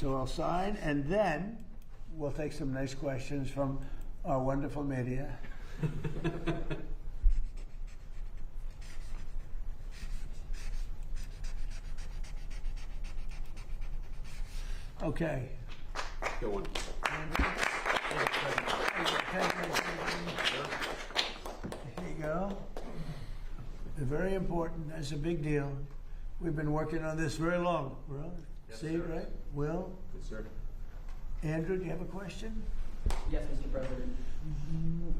So I'll sign, and then we'll take some nice questions from our wonderful media. Okay. Go on. Here you go. Very important. That's a big deal. We've been working on this very long. Will? Yes, See, sir. right? Will? Yes, sir. Andrew, do you have a question? Yes, Mr. President.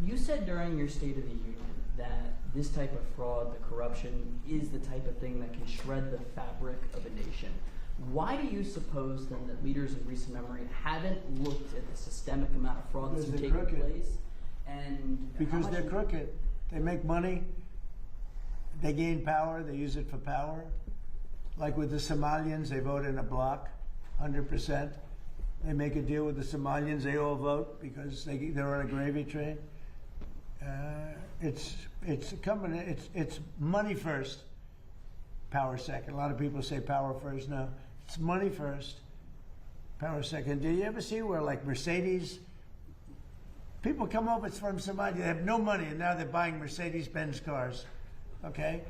You said during your State of the Union that this type of fraud, the corruption, is the type of thing that can shred the fabric of a nation. Why do you suppose then that leaders in recent memory haven't looked at the systemic amount of fraud that's Because been they're taking crooked. place? And Because they're crooked. They make money, they gain power, they use it for power. Like with the Somalians, they vote in a block, 100%. They make a deal with the Somalians, they all vote because they're on a gravy train. It's money first, power second. A lot of people say power first. No, it's money first, power second. Do you ever see where like Mercedes, people come over from Somalia, they have no money and now they're buying Mercedes-Benz cars, okay?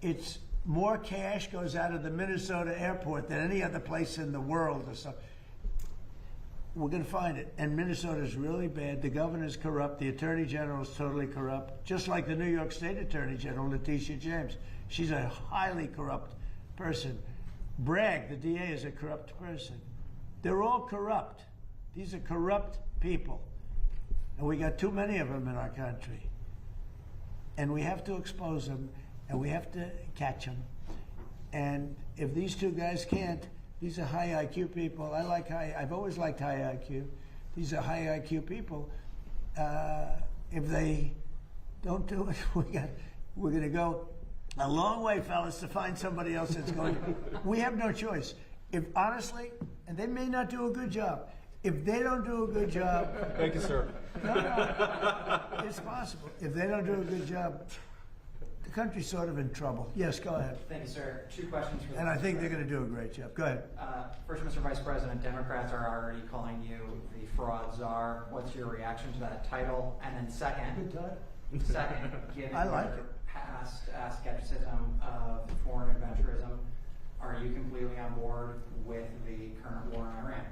It's more cash goes out of the Minnesota airport than any other place in the world or something. We're going to find it. And Minnesota is really bad. The governor's corrupt. The attorney general is totally corrupt. Just like the New York State Attorney General, Letitia James. She's a highly corrupt person. Bragg, the DA, is a corrupt person. They're all corrupt. These are corrupt people. And we got too many of them in our country. And we have to expose them, and we have to catch them. And if these two guys can't, these are high IQ people. I've always liked high IQ. These are high IQ people. If they don't do it, we're going to go a long way, fellas, to find somebody else that's going to. We have no choice. If honestly, and they may not do a good job. If they don't do a good job. Thank you, sir. No, it's possible. If they don't do a good job, the country's sort of in trouble. Yes, go ahead. Thank you, sir. Two questions for the And I think they're going to do a great job. Go ahead. First, Mr. Vice President, Democrats are already calling you the fraud czar. What's your reaction to that title? And then second, given I like your past skepticism of foreign adventurism, are you completely on board with the current war in Iran?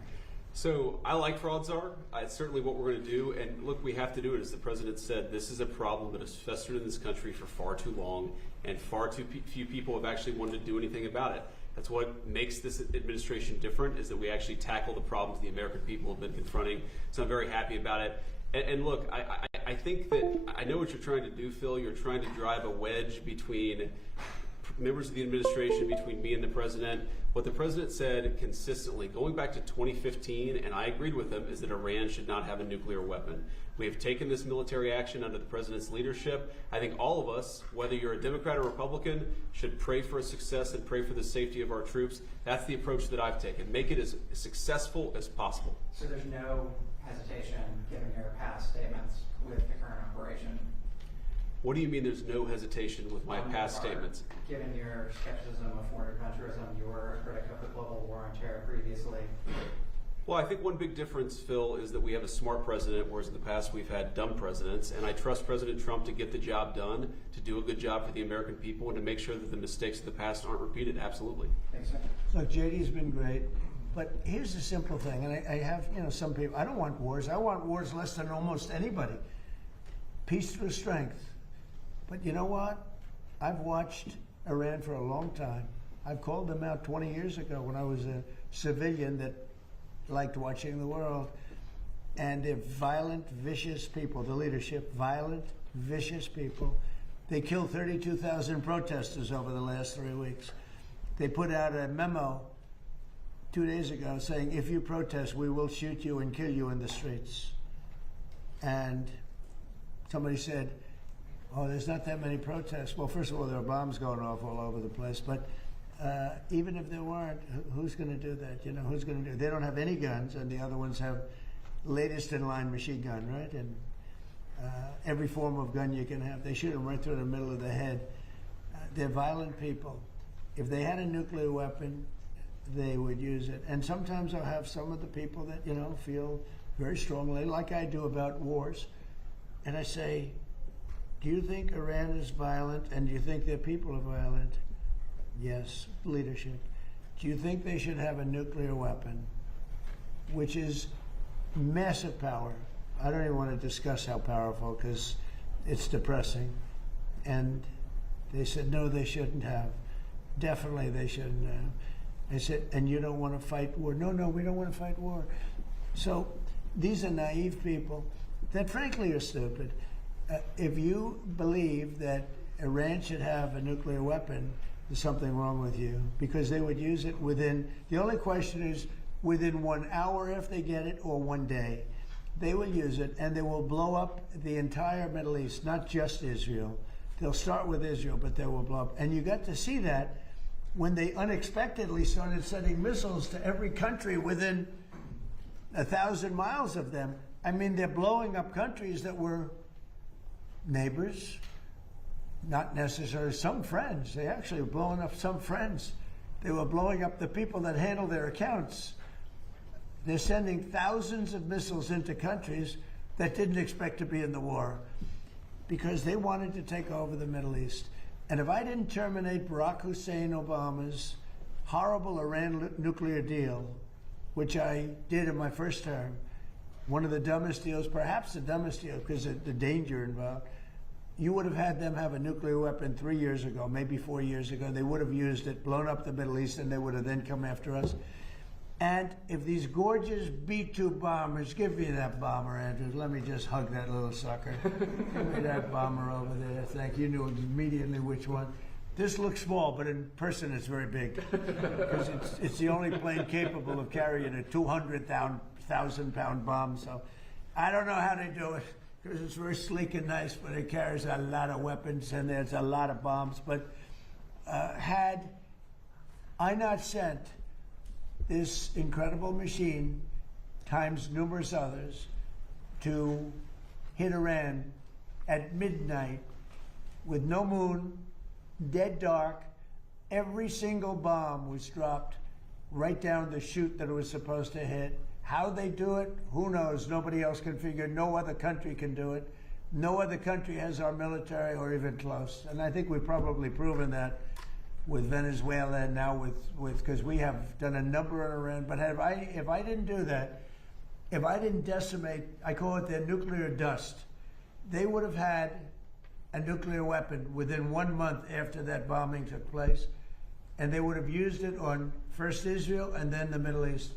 So I like fraud czar. It's certainly what we're going to do. And look, we have to do it. As the president said, this is a problem that has festered in this country for far too long, and far too few people have actually wanted to do anything about it. That's what makes this administration different, is that we actually tackle the problems the American people have been confronting. So I'm very happy about it. And look, I think that I know what you're trying to do, Phil. You're trying to drive a wedge between members of the administration, between me and the president. What the president said consistently, going back to 2015, and I agreed with him, is that Iran should not have a nuclear weapon. We have taken this military action under the president's leadership. I think all of us, whether you're a Democrat or Republican, should pray for its success and pray for the safety of our troops. That's the approach that I've taken. Make it as successful as possible. So there's no hesitation, given your past statements, with the current operation? What do you mean there's no hesitation with my past statements? Given your skepticism of foreign adventurism, you were a critic of the global war on terror previously. Well, I think one big difference, Phil, is that we have a smart president, whereas in the past we've had dumb presidents. And I trust President Trump to get the job done, to do a good job for the American people, and to make sure that the mistakes of the past aren't repeated. Absolutely. Thanks, sir. Look, JD's been great. But here's the simple thing, and I have, some people, I don't want wars. I want wars less than almost anybody. Peace through strength. But you know what? I've watched Iran for a long time. I've called them out 20 years ago when I was a civilian that liked watching the world. And they're violent, vicious people. The leadership, violent, vicious people. They killed 32,000 protesters over the last 3 weeks. They put out a memo 2 days ago saying, if you protest, we will shoot you and kill you in the streets. And somebody said, oh, there's not that many protests. Well, first of all, there are bombs going off all over the place. But even if there weren't, who's going to do that? Who's going to do it? They don't have any guns, and the other ones have latest in line machine gun, right? And every form of gun you can have. They shoot them right through the middle of the head. They're violent people. If they had a nuclear weapon, they would use it. And sometimes I'll have some of the people that, feel very strongly, like I do about wars. And I say, do you think Iran is violent and do you think their people are violent? Yes, leadership. Do you think they should have a nuclear weapon, which is massive power? I don't even want to discuss how powerful because it's depressing. And they said, no, they shouldn't have. Definitely they shouldn't have. I said, and you don't want to fight war? No, we don't want to fight war. So these are naive people that frankly are stupid. If you believe that Iran should have a nuclear weapon, there's something wrong with you, because they would use it the only question is within 1 hour if they get it, or 1 day. They will use it and they will blow up the entire Middle East, not just Israel. They'll start with Israel, but they will blow up. And you got to see that when they unexpectedly started sending missiles to every country within 1,000 miles of them. I mean, they're blowing up countries that were neighbors, not necessarily some friends. They actually were blowing up some friends. They were blowing up the people that handle their accounts. They're sending thousands of missiles into countries that didn't expect to be in the war because they wanted to take over the Middle East. And if I didn't terminate Barack Hussein Obama's horrible Iran nuclear deal, which I did in my first term, one of the dumbest deals, perhaps the dumbest deal because of the danger involved, you would have had them have a nuclear weapon 3 years ago, maybe 4 years ago. They would have used it, blown up the Middle East, and they would have then come after us. And if these gorgeous B-2 bombers, give me that bomber, Andrews. Let me just hug that little sucker. Give me that bomber over there. Thank you. You knew immediately which one. This looks small, but in person it's very big. Because it's the only plane capable of carrying a 200,000-pound bomb. So I don't know how they do it, because it's very sleek and nice, but it carries a lot of weapons and there's a lot of bombs. But had I not sent this incredible machine times numerous others to hit Iran at midnight with no moon, dead dark, every single bomb was dropped right down the chute that it was supposed to hit. How they do it, who knows? Nobody else can figure. No other country can do it. No other country has our military or even close. And I think we've probably proven that with Venezuela and now with because we have done a number on Iran. But if I didn't do that, if I didn't decimate, I call it their nuclear dust, they would have had a nuclear weapon within 1 month after that bombing took place. And they would have used it on first Israel and then the Middle East.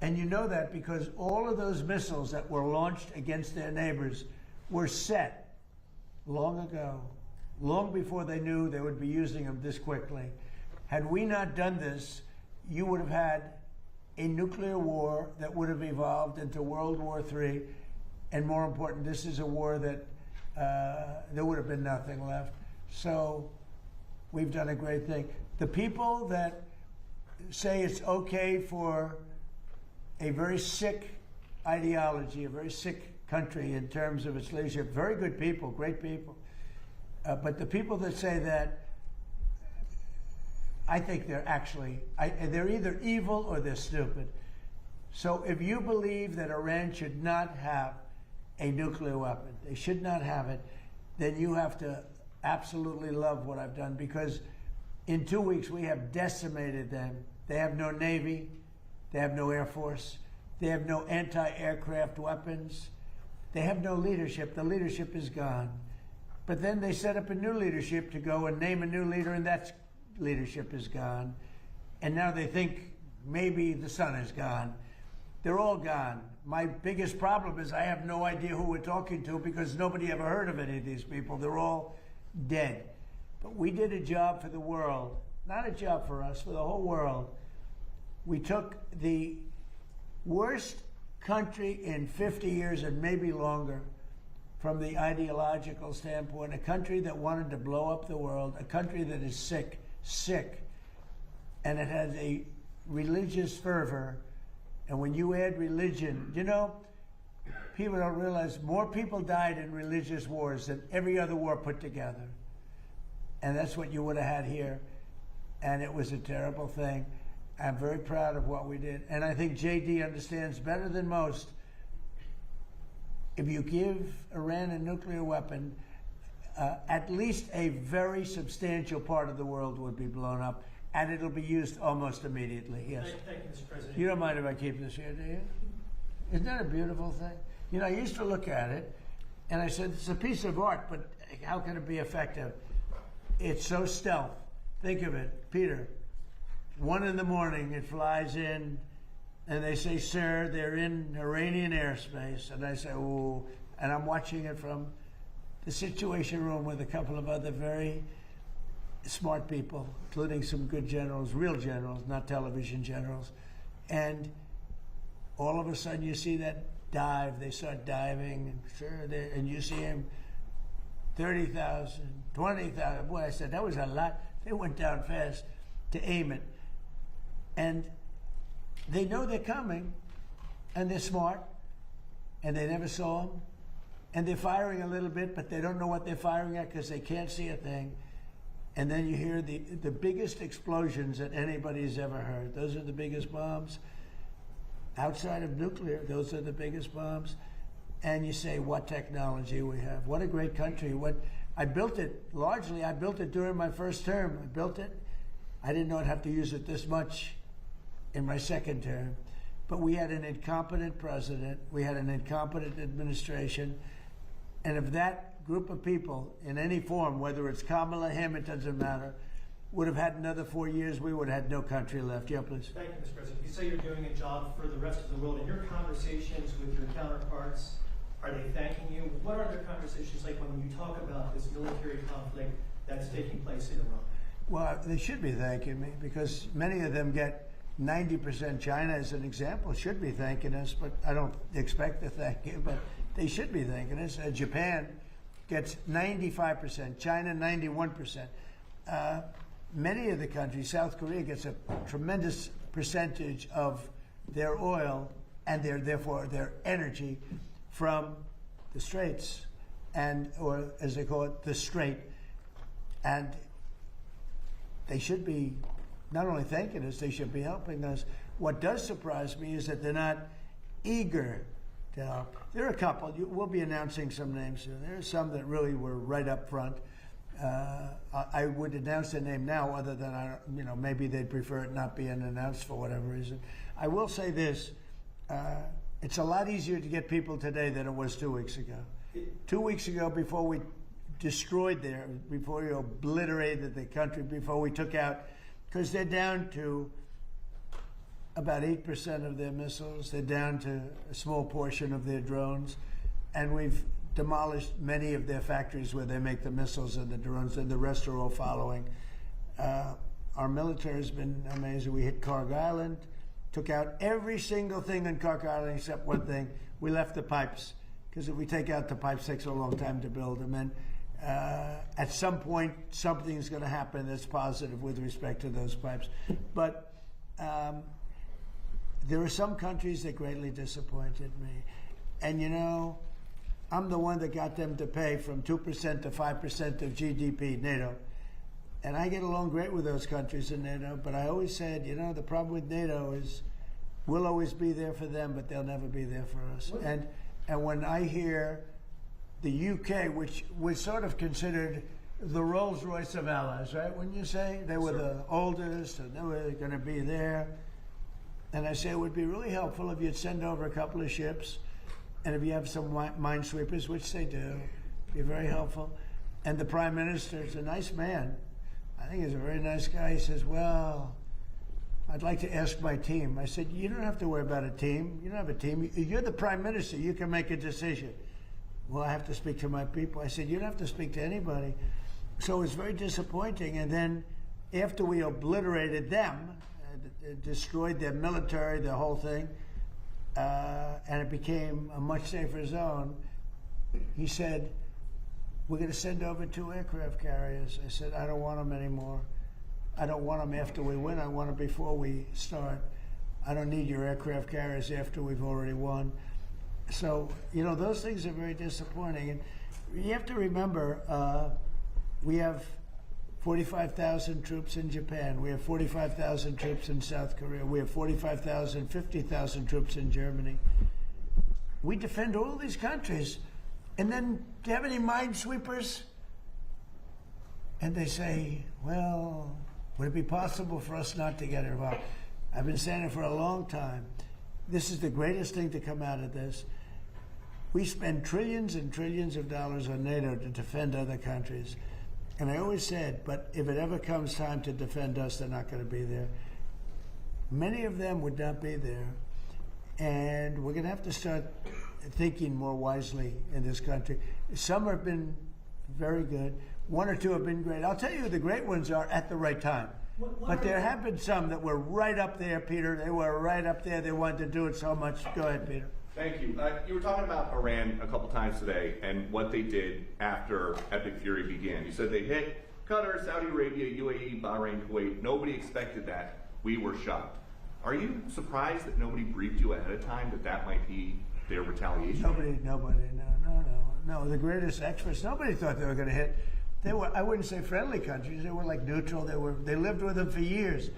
And you know that because all of those missiles that were launched against their neighbors were set long ago, long before they knew they would be using them this quickly. Had we not done this, you would have had a nuclear war that would have evolved into World War III. And more important, this is a war that there would have been nothing left. So we've done a great thing. The people that say it's okay for a very sick ideology, a very sick country in terms of its leadership, very good people, great people. But the people that say that, I think they're actually, they're either evil or they're stupid. So if you believe that Iran should not have a nuclear weapon, they should not have it, then you have to absolutely love what I've done, because in 2 weeks we have decimated them. They have no Navy, they have no Air Force, they have no anti-aircraft weapons, they have no leadership. The leadership is gone. But then they set up a new leadership to go and name a new leader, and that leadership is gone. And now they think maybe the sun is gone. They're all gone. My biggest problem is I have no idea who we're talking to, because nobody ever heard of any of these people. They're all dead. But we did a job for the world, not a job for us, for the whole world. We took the worst country in 50 years and maybe longer from the ideological standpoint, a country that wanted to blow up the world, a country that is sick, and it has a religious fervor. And when you add religion, you know, people don't realize more people died in religious wars than every other war put together. And that's what you would have had here. And it was a terrible thing. I'm very proud of what we did. And I think JD understands better than most. If you give Iran a nuclear weapon, at least a very substantial part of the world would be blown up, and it'll be used almost immediately. Yes. Thank you, Mr. President. You don't mind if I keep this here, do you? Isn't that a beautiful thing? You know, I used to look at it, and I said, it's a piece of art, but how can it be effective? It's so stealth. Think of it, Peter. 1 in the morning, it flies in, and they say, sir, they're in Iranian airspace. And I say, oh, and I'm watching it from the Situation Room with a couple of other very smart people, including some good generals, real generals, not television generals. And all of a sudden you see that dive, they start diving, and sure, and you see him 30,000, 20,000. Boy, I said, that was a lot. They went down fast to aim it. And they know they're coming, and they're smart, and they never saw them. And they're firing a little bit, but they don't know what they're firing at because they can't see a thing. And then you hear the biggest explosions that anybody's ever heard. Those are the biggest bombs. Outside of nuclear, those are the biggest bombs. And you say, what technology we have. What a great country. I built it, largely, I built it during my first term. I built it. I didn't know I'd have to use it this much in my second term. But we had an incompetent president. We had an incompetent administration. And if that group of people, in any form, whether it's Kamala, him, it doesn't matter, would have had another 4 years, we would have had no country left. Yeah, please. Thank you, Mr. President. You say you're doing a job for the rest of the world. In your conversations with your counterparts, are they thanking you? What are their conversations like when you talk about this military conflict that's taking place in Iran? Well, they should be thanking me because many of them get 90%. China, as an example, should be thanking us, but I don't expect to thank you, but they should be thanking us. Japan gets 95%, China 91%. Many of the countries, South Korea gets a tremendous percentage of their oil and therefore their energy from the Straits, or as they call it, the Strait. And they should be not only thanking us, they should be helping us. What does surprise me is that they're not eager to help. There are a couple. We'll be announcing some names soon. There are some that really were right up front. I would announce their name now, other than maybe they'd prefer it not being announced for whatever reason. I will say this: it's a lot easier to get people today than it was 2 weeks ago. 2 weeks ago, before we destroyed before we obliterated the country, before we took out, because they're down to about 8% of their missiles. They're down to a small portion of their drones, and we've demolished many of their factories where they make the missiles and the drones, and the rest are all following. Our military has been amazing. We hit Karg Island, took out every single thing on Karg Island except one thing. We left the pipes, because if we take out the pipes, it takes a long time to build them. And at some point, something's going to happen that's positive with respect to those pipes. But there are some countries that greatly disappointed me. And I'm the one that got them to pay from 2% to 5% of GDP, NATO. And I get along great with those countries in NATO, but I always said, the problem with NATO is we'll always be there for them, but they'll never be there for us. And when I hear the UK, which was sort of considered the Rolls-Royce of allies, right? Wouldn't you say? They were the oldest, and they were going to be there. And I say it would be really helpful if you'd send over a couple of ships, and if you have some minesweepers, which they do, be very helpful. And the Prime Minister is a nice man. I think he's a very nice guy. He says, well, I'd like to ask my team. I said, you don't have to worry about a team. You don't have a team. You're the Prime Minister. You can make a decision. Well, I have to speak to my people. I said, you don't have to speak to anybody. So it was very disappointing. And then after we obliterated them, destroyed their military, their whole thing, and it became a much safer zone, he said, we're going to send over 2 aircraft carriers. I said, I don't want them anymore. I don't want them after we win. I want them before we start. I don't need your aircraft carriers after we've already won. So, those things are very disappointing. And you have to remember, we have 45,000 troops in Japan. We have 45,000 troops in South Korea. We have 45,000, 50,000 troops in Germany. We defend all these countries. And then, do you have any minesweepers? And they say, well, would it be possible for us not to get involved? I've been saying it for a long time. This is the greatest thing to come out of this. We spend trillions and trillions of dollars on NATO to defend other countries. And I always said, but if it ever comes time to defend us, they're not going to be there. Many of them would not be there. And we're going to have to start thinking more wisely in this country. Some have been very good. One or two have been great. I'll tell you who the great ones are at the right time. But there have been some that were right up there, Peter. They were right up there. They wanted to do it so much. Go ahead, Peter. Thank you. You were talking about Iran a couple times today and what they did after Epic Fury began. You said they hit Qatar, Saudi Arabia, UAE, Bahrain, Kuwait. Nobody expected that. We were shocked. Are you surprised that nobody briefed you ahead of time that that might be their retaliation? Nobody, no. The greatest experts, nobody thought they were going to hit. They were, I wouldn't say friendly countries. They were like neutral. They lived with them for years.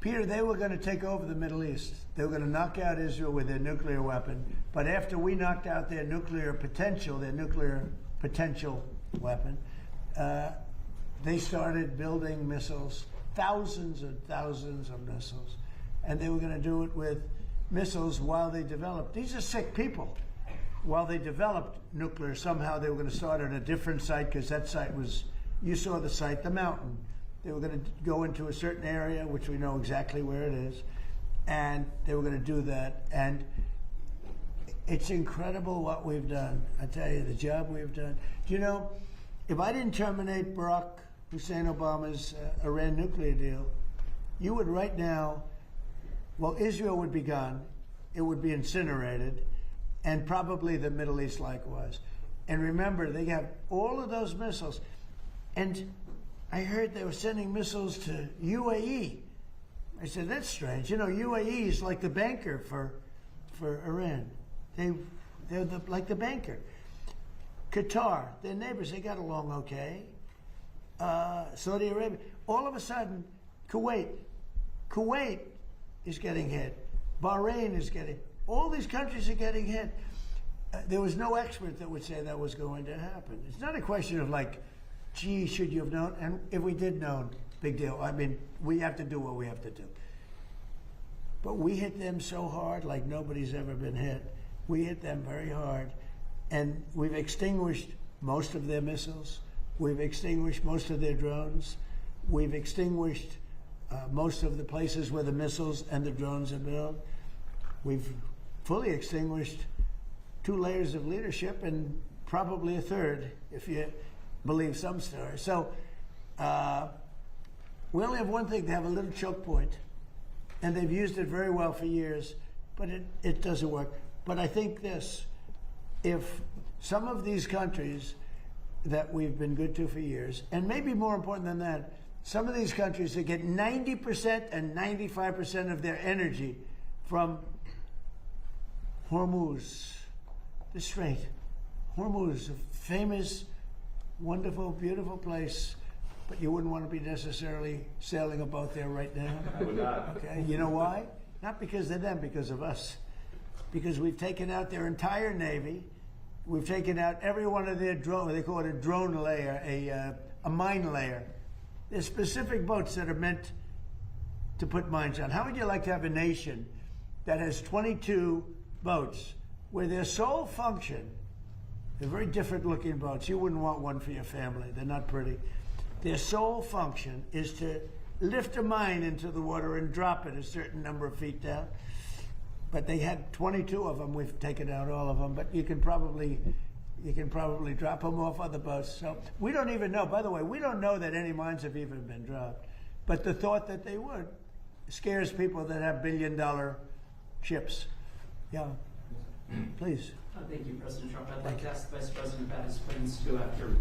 Peter, they were going to take over the Middle East. They were going to knock out Israel with their nuclear weapon. But after we knocked out their nuclear potential weapon, they started building missiles, thousands and thousands of missiles. And they were going to do it with missiles while they developed. These are sick people. While they developed nuclear, somehow they were going to start at a different site, because that site was, you saw the site, the mountain. They were going to go into a certain area, which we know exactly where it is, and they were going to do that. And it's incredible what we've done. I tell you, the job we've done. Do you know, if I didn't terminate Barack Hussein Obama's Iran nuclear deal, you would right now, well, Israel would be gone. It would be incinerated. And probably the Middle East likewise. And remember, they have all of those missiles. And I heard they were sending missiles to UAE. I said, that's strange. You know, UAE is like the banker for Iran. They're like the banker. Qatar, their neighbors, they got along okay. Saudi Arabia. All of a sudden, Kuwait is getting hit. Bahrain is getting all these countries are getting hit. There was no expert that would say that was going to happen. It's not a question of like, gee, should you have known? And if we did know, big deal. I mean, we have to do what we have to do. But we hit them so hard like nobody's ever been hit. We hit them very hard. And we've extinguished most of their missiles. We've extinguished most of their drones. We've extinguished most of the places where the missiles and the drones are built. We've fully extinguished 2 layers of leadership and probably a third, if you believe some stories. So we only have one thing. They have a little choke point, and they've used it very well for years, but it doesn't work. But I think this, if some of these countries that we've been good to for years, and maybe more important than that, some of these countries that get 90% and 95% of their energy from Hormuz, the Strait. Hormuz, a famous, wonderful, beautiful place, but you wouldn't want to be necessarily sailing a boat there right now. I would not. Okay, you know why? Not because of them, because of us. Because we've taken out their entire Navy. We've taken out every one of their drone, they call it a drone layer, a mine layer. There's specific boats that are meant to put mines on. How would you like to have a nation that has 22 boats where their sole function, they're very different looking boats. You wouldn't want one for your family. They're not pretty. Their sole function is to lift a mine into the water and drop it a certain number of feet down. But they had 22 of them. We've taken out all of them, but you can probably drop them off other boats. So we don't even know. By the way, we don't know that any mines have even been dropped. But the thought that they would scares people that have billion-dollar ships. Yeah, please. Thank you, President Trump. I'd like to ask the Vice President about his plans to go after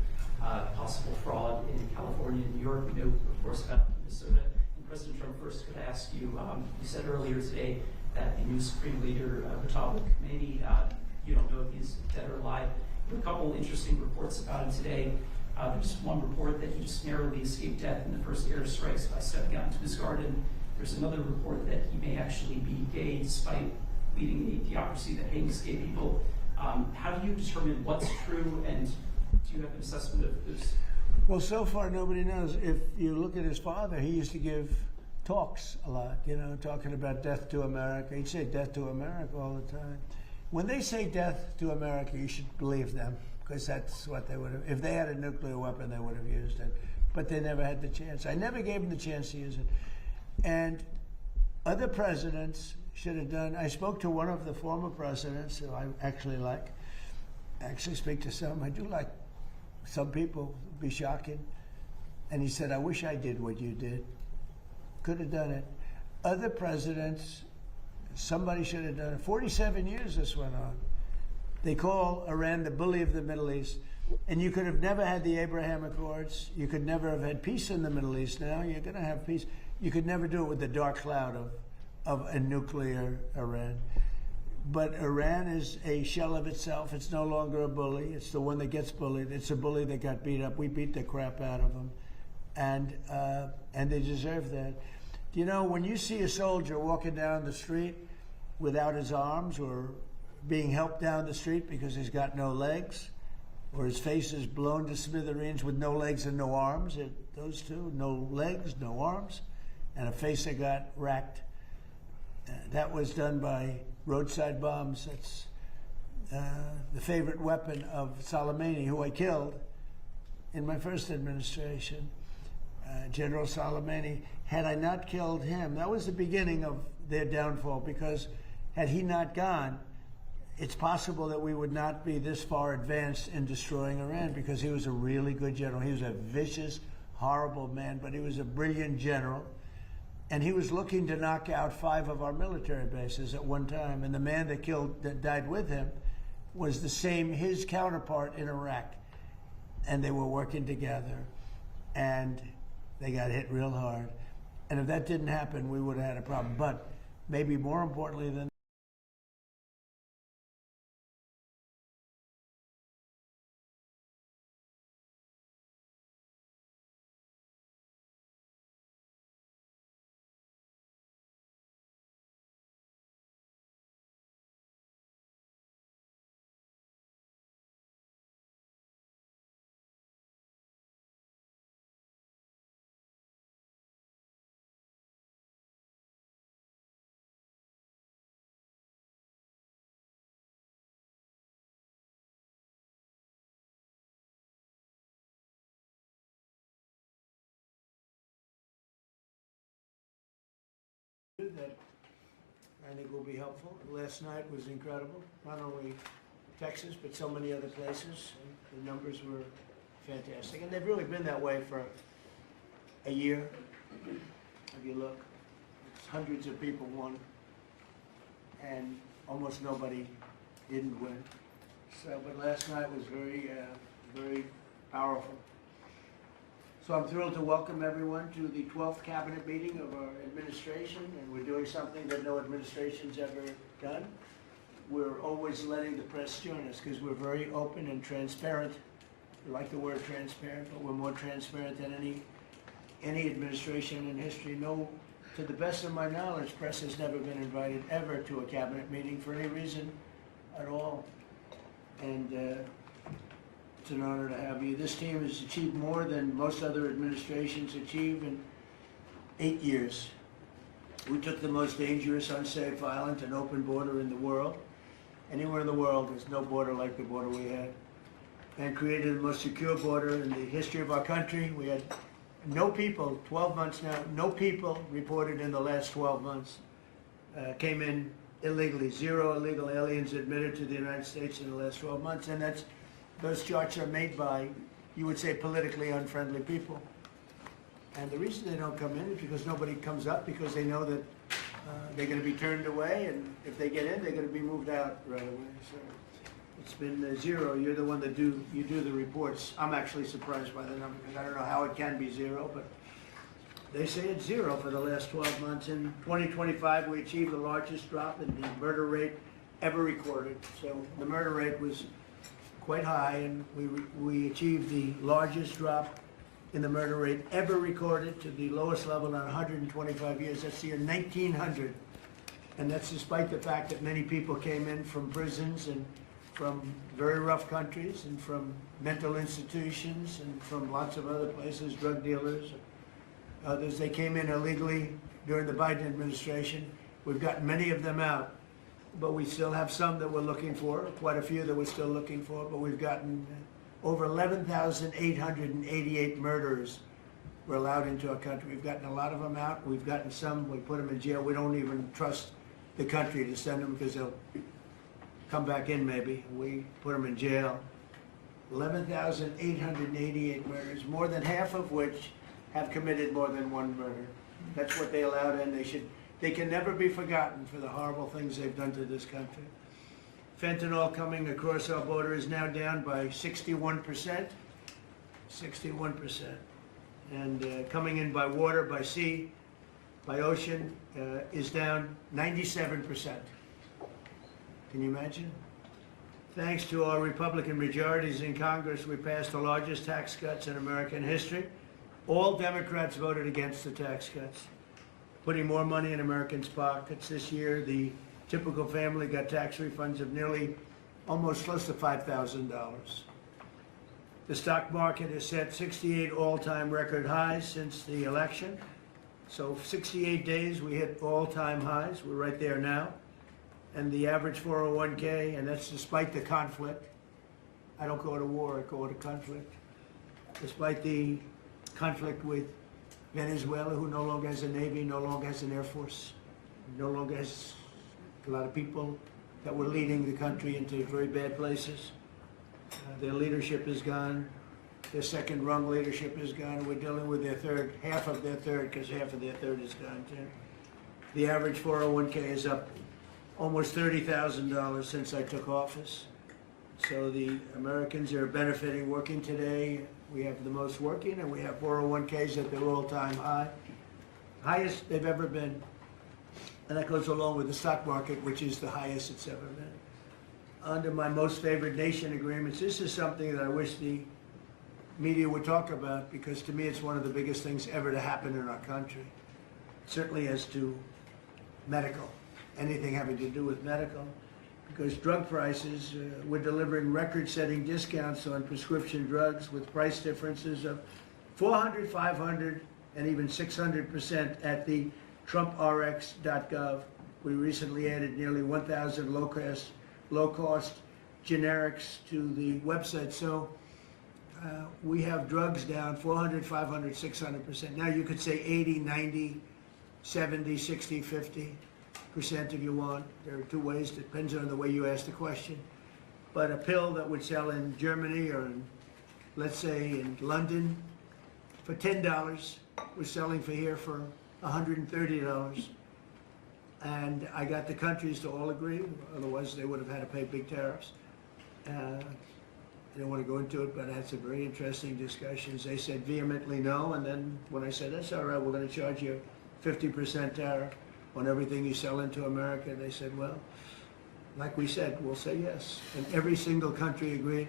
possible fraud in California and New York. We know, of course, about Minnesota. And President Trump, first could I ask you, you said earlier today that the new Supreme Leader, Vitaly, maybe you don't know if he's dead or alive. There were a couple interesting reports about him today. There's one report that he just narrowly escaped death in the first airstrikes by stepping out into his garden. There's another report that he may actually be gay despite leading a theocracy that hangs gay people. How do you determine what's true, and do you have an assessment of this? Well, so far nobody knows. If you look at his father, he used to give talks a lot, you know, talking about death to America. He'd say death to America all the time. When they say death to America, you should believe them, because that's what they would have. If they had a nuclear weapon, they would have used it. But they never had the chance. I never gave them the chance to use it. And other presidents should have done. I spoke to one of the former presidents who I actually like. I actually speak to some. I do like some people. It'd be shocking. And he said, I wish I did what you did. Could have done it. Other presidents, somebody should have done it. 47 years this went on. They call Iran the bully of the Middle East. And you could have never had the Abraham Accords. You could never have had peace in the Middle East. Now you're going to have peace. You could never do it with the dark cloud of a nuclear Iran. But Iran is a shell of itself. It's no longer a bully. It's the one that gets bullied. It's a bully that got beat up. We beat the crap out of them. And they deserve that. You know, when you see a soldier walking down the street without his arms, or being helped down the street because he's got no legs, or his face is blown to smithereens with no legs and no arms, those two, no legs, no arms, and a face that got racked. That was done by roadside bombs. That's the favorite weapon of Soleimani, who I killed in my first administration. General Soleimani. Had I not killed him, that was the beginning of their downfall, because had he not gone, it's possible that we would not be this far advanced in destroying Iran, because he was a really good general. He was a vicious, horrible man, but he was a brilliant general. And he was looking to knock out 5 of our military bases at one time. And the man that died with him was his counterpart in Iraq. And they were working together. And they got hit real hard. And if that didn't happen, we would have had a problem. But maybe more importantly than that I think will be helpful. Last night was incredible. Not only Texas, but so many other places. The numbers were fantastic. And they've really been that way for a year. If you look, it's hundreds of people won, and almost nobody didn't win. So, but last night was very, very powerful. So I'm thrilled to welcome everyone to the 12th cabinet meeting of our administration, and we're doing something that no administration's ever done. We're always letting the press join us because we're very open and transparent. We like the word transparent, but we're more transparent than any administration in history. No, to the best of my knowledge, press has never been invited ever to a cabinet meeting for any reason at all. And it's an honor to have you. This team has achieved more than most other administrations achieve in 8 years. We took the most dangerous, unsafe, violent, and open border in the world. Anywhere in the world, there's no border like the border we had. And created the most secure border in the history of our country. We had no people, 12 months now, no people reported in the last 12 months came in illegally. 0 illegal aliens admitted to the United States in the last 12 months. And those charts are made by, you would say, politically unfriendly people. And the reason they don't come in is because nobody comes up, because they know that they're going to be turned away, and if they get in, they're going to be moved out right away. So it's been 0. You're the one that do the reports. I'm actually surprised by the number, because I don't know how it can be 0, but they say it's 0 for the last 12 months. In 2025, we achieved the largest drop in the murder rate ever recorded. So the murder rate was quite high, and we achieved the largest drop in the murder rate ever recorded to the lowest level in 125 years. That's the year 1900. And that's despite the fact that many people came in from prisons and from very rough countries and from mental institutions and from lots of other places, drug dealers, others. They came in illegally during the Biden administration. We've gotten many of them out, but we still have some that we're looking for, quite a few that we're still looking for, but we've gotten over 11,888 murderers were allowed into our country. We've gotten a lot of them out. We've gotten some, we put them in jail. We don't even trust the country to send them because they'll come back in maybe. We put them in jail. 11,888 murders, more than half of which have committed more than one murder. That's what they allowed in. They can never be forgotten for the horrible things they've done to this country. Fentanyl coming across our border is now down by 61%. 61%. And coming in by water, by sea, by ocean is down 97%. Can you imagine? Thanks to our Republican majorities in Congress, we passed the largest tax cuts in American history. All Democrats voted against the tax cuts, putting more money in Americans' pockets. This year, the typical family got tax refunds of nearly almost close to $5,000. The stock market has set 68 all-time record highs since the election. So 68 days, we hit all-time highs. We're right there now. And the average 401k, and that's despite the conflict. I don't go to war, I go to conflict. Despite the conflict with Venezuela, who no longer has a Navy, no longer has an Air Force, no longer has a lot of people that were leading the country into very bad places. Their leadership is gone. Their second rung leadership is gone. We're dealing with their third, half of their third, because half of their third is gone too. The average 401k is up almost $30,000 since I took office. So the Americans are benefiting working today. We have the most working, and we have 401ks at their all-time high. Highest they've ever been. And that goes along with the stock market, which is the highest it's ever been. Under my most favored nation agreements, this is something that I wish the media would talk about, because to me it's one of the biggest things ever to happen in our country. Certainly as to medical, anything having to do with medical, because drug prices, we're delivering record-setting discounts on prescription drugs with price differences of 400, 500, and even 600% at the TrumpRx.gov. We recently added nearly 1,000 low-cost generics to the website. So we have drugs down 400, 500, 600%. Now you could say 80, 90, 70, 60, 50% if you want. There are two ways, depends on the way you ask the question. But a pill that would sell in Germany or in, let's say in London for $10, we're selling for here for $130. And I got the countries to all agree, otherwise they would have had to pay big tariffs. I don't want to go into it, but I had some very interesting discussions. They said vehemently no, and then when I said, that's all right, we're going to charge you 50% tariff on everything you sell into America, they said, well, like we said, we'll say yes. And every single country agreed,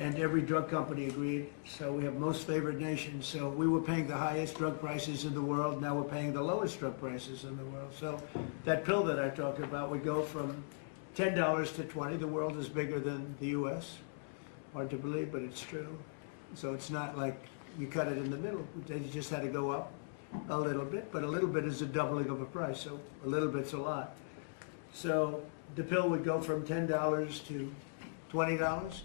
and every drug company agreed. So we have most favored nation. So we were paying the highest drug prices in the world. Now we're paying the lowest drug prices in the world. So that pill that I talked about would go from $10 to $20. The world is bigger than the U.S. Hard to believe, but it's true. So it's not like you cut it in the middle. They just had to go up a little bit, but a little bit is a doubling of a price. So a little bit's a lot. So the pill would go from $10 to $20.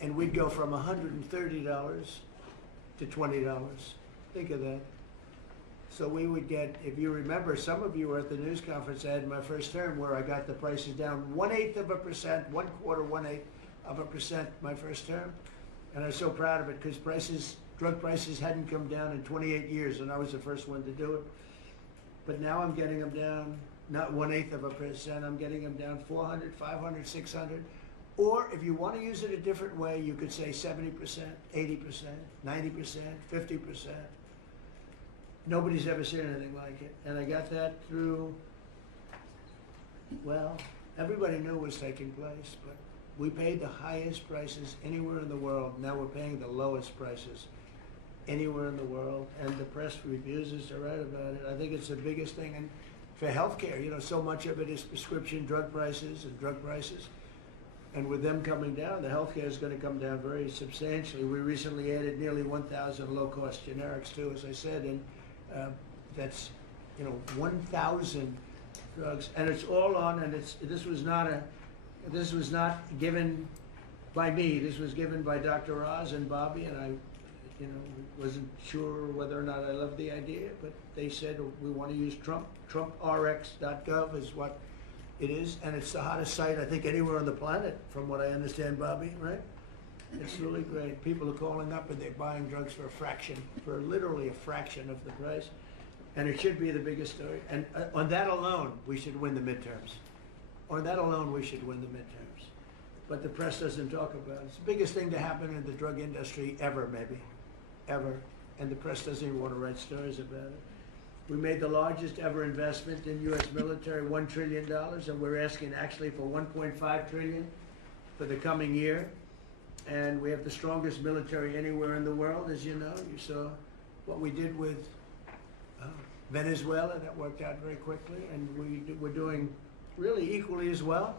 And we'd go from $130 to $20. Think of that. So we would get, if you remember, some of you were at the news conference I had in my first term where I got the prices down 1/8%, 1/4% my first term. And I was so proud of it because drug prices hadn't come down in 28 years, and I was the first one to do it. But now I'm getting them down, not 1/8%, I'm getting them down 400, 500, 600. Or if you want to use it a different way, you could say 70%, 80%, 90%, 50%. Nobody's ever seen anything like it. And I got that through, well, everybody knew it was taking place, but We paid the highest prices anywhere in the world. Now we're paying the lowest prices anywhere in the world, and the press refuses to write about it. I think it's the biggest thing. And for healthcare, you know, so much of it is prescription drug prices and drug prices. And with them coming down, the healthcare is going to come down very substantially. We recently added nearly 1,000 low-cost generics too, as I said, and that's, you know, 1,000 drugs, and it's all on. And this was not given by me. This was given by Dr. Oz and Bobby, and I, you know, wasn't sure whether or not I loved the idea, but they said we want to use TrumpRx.gov is what it is, and it's the hottest site I think anywhere on the planet, from what I understand, Bobby, right? It's really great. People are calling up and they're buying drugs for a fraction, for literally a fraction of the price, and it should be the biggest story. And on that alone, we should win the midterms. On that alone, we should win the midterms. But the press doesn't talk about it. It's the biggest thing to happen in the drug industry ever, maybe, ever, and the press doesn't even want to write stories about it. We made the largest ever investment in U.S. military, $1 trillion, and we're asking actually for $1.5 trillion for the coming year. And we have the strongest military anywhere in the world, as you know. You saw what we did with Venezuela. That worked out very quickly, and we're doing really equally as well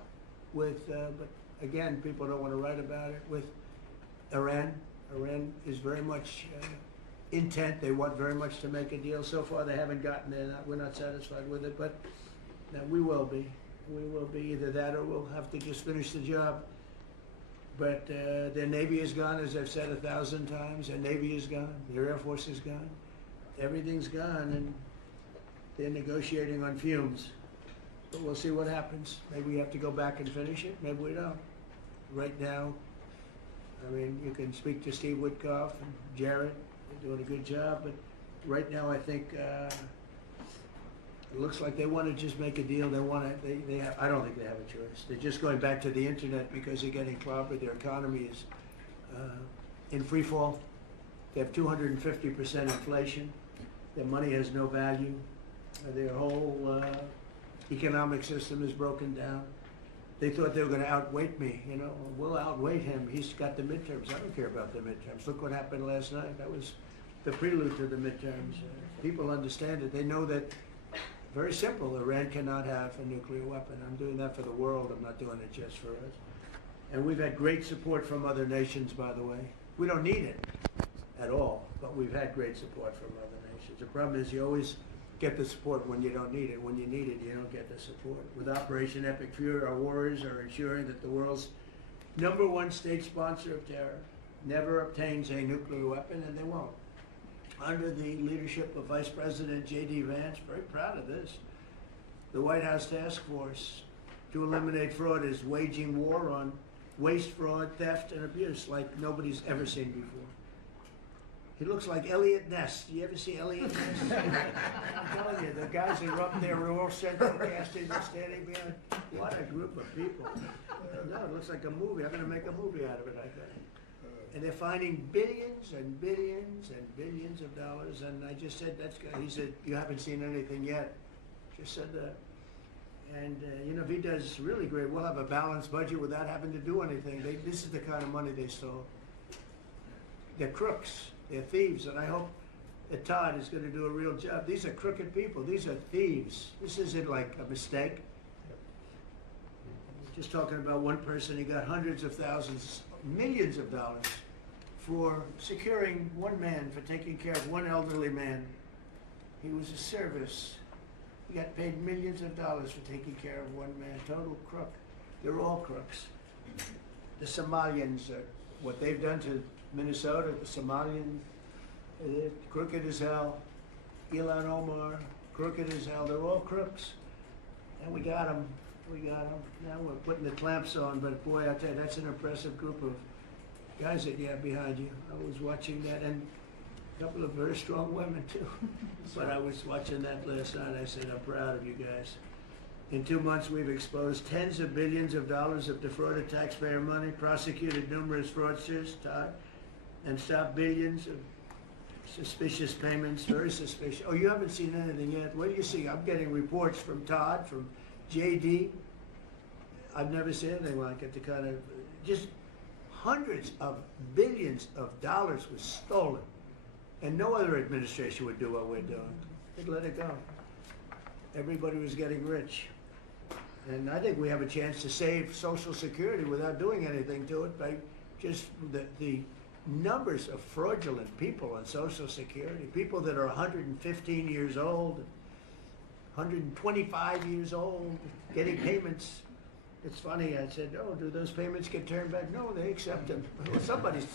with, but again, people don't want to write about it, with Iran. Iran is very much intent. They want very much to make a deal. So far, they haven't gotten there. We're not satisfied with it, but we will be. We will be either that or we'll have to just finish the job. But their Navy is gone, as I've said 1,000 times. Their Navy is gone. Their Air Force is gone. Everything's gone, and they're negotiating on fumes. But we'll see what happens. Maybe we have to go back and finish it. Maybe we don't. Right now, I mean, you can speak to Steve Witkoff and Jared. They're doing a good job. But right now, I think it looks like they want to just make a deal. They want to. They have, I don't think they have a choice. They're just going back to the internet because they're getting clobbered. Their economy is in free fall. They have 250% inflation. Their money has no value. Their whole economic system is broken down. They thought they were going to outweight me. You know, we'll outweight him. He's got the midterms. I don't care about the midterms. Look what happened last night. That was the prelude to the midterms. People understand it. They know that. Very simple. Iran cannot have a nuclear weapon. I'm doing that for the world. I'm not doing it just for us. And we've had great support from other nations, by the way. We don't need it at all, but we've had great support from other nations. The problem is you always get the support when you don't need it. When you need it, you don't get the support. With Operation Epic Fury, our warriors are ensuring that the world's #1 state sponsor of terror never obtains a nuclear weapon, and they won't. Under the leadership of Vice President J.D. Vance, very proud of this, the White House Task Force to eliminate fraud is waging war on waste, fraud, theft, and abuse like nobody's ever seen before. He looks like Elliot Ness. Do you ever see Elliot Ness? I'm telling you, the guys that are up there are all central casting and standing behind. What a group of people. No, it looks like a movie. I'm going to make a movie out of it, I think. And they're finding billions and billions and billions of dollars. And I just said, that's good. He said, you haven't seen anything yet. Just said that. And, you know, if he does really great, we'll have a balanced budget without having to do anything. This is the kind of money they stole. They're crooks. They're thieves. And I hope that Todd is going to do a real job. These are crooked people. These are thieves. This isn't like a mistake. Just talking about one person, he got hundreds of thousands, millions of dollars for securing one man, for taking care of one elderly man. He was a service. He got paid millions of dollars for taking care of one man. Total crook. They're all crooks. The Somalians, what they've done to Minnesota, the Somalians, they're crooked as hell. Ilhan Omar, crooked as hell. They're all crooks. And we got them. We got them. Now we're putting the clamps on, but boy, I tell you, that's an impressive group of guys that you have behind you. I was watching that, and a couple of very strong women too. But I was watching that last night. I said, I'm proud of you guys. In 2 months, we've exposed tens of billions of dollars of defrauded taxpayer money, prosecuted numerous fraudsters, Todd, and stopped billions of suspicious payments, very suspicious. Oh, you haven't seen anything yet? What do you see? I'm getting reports from Todd, from JD. I've never seen anything like it. The kind of just hundreds of billions of dollars was stolen, and no other administration would do what we're doing. They'd let it go. Everybody was getting rich, and I think we have a chance to save Social Security without doing anything to it by just the numbers of fraudulent people on Social Security, people that are 115 years old, 125 years old, getting payments. It's funny, I said, oh, do those payments get turned back? No, they accept them. Well, somebody's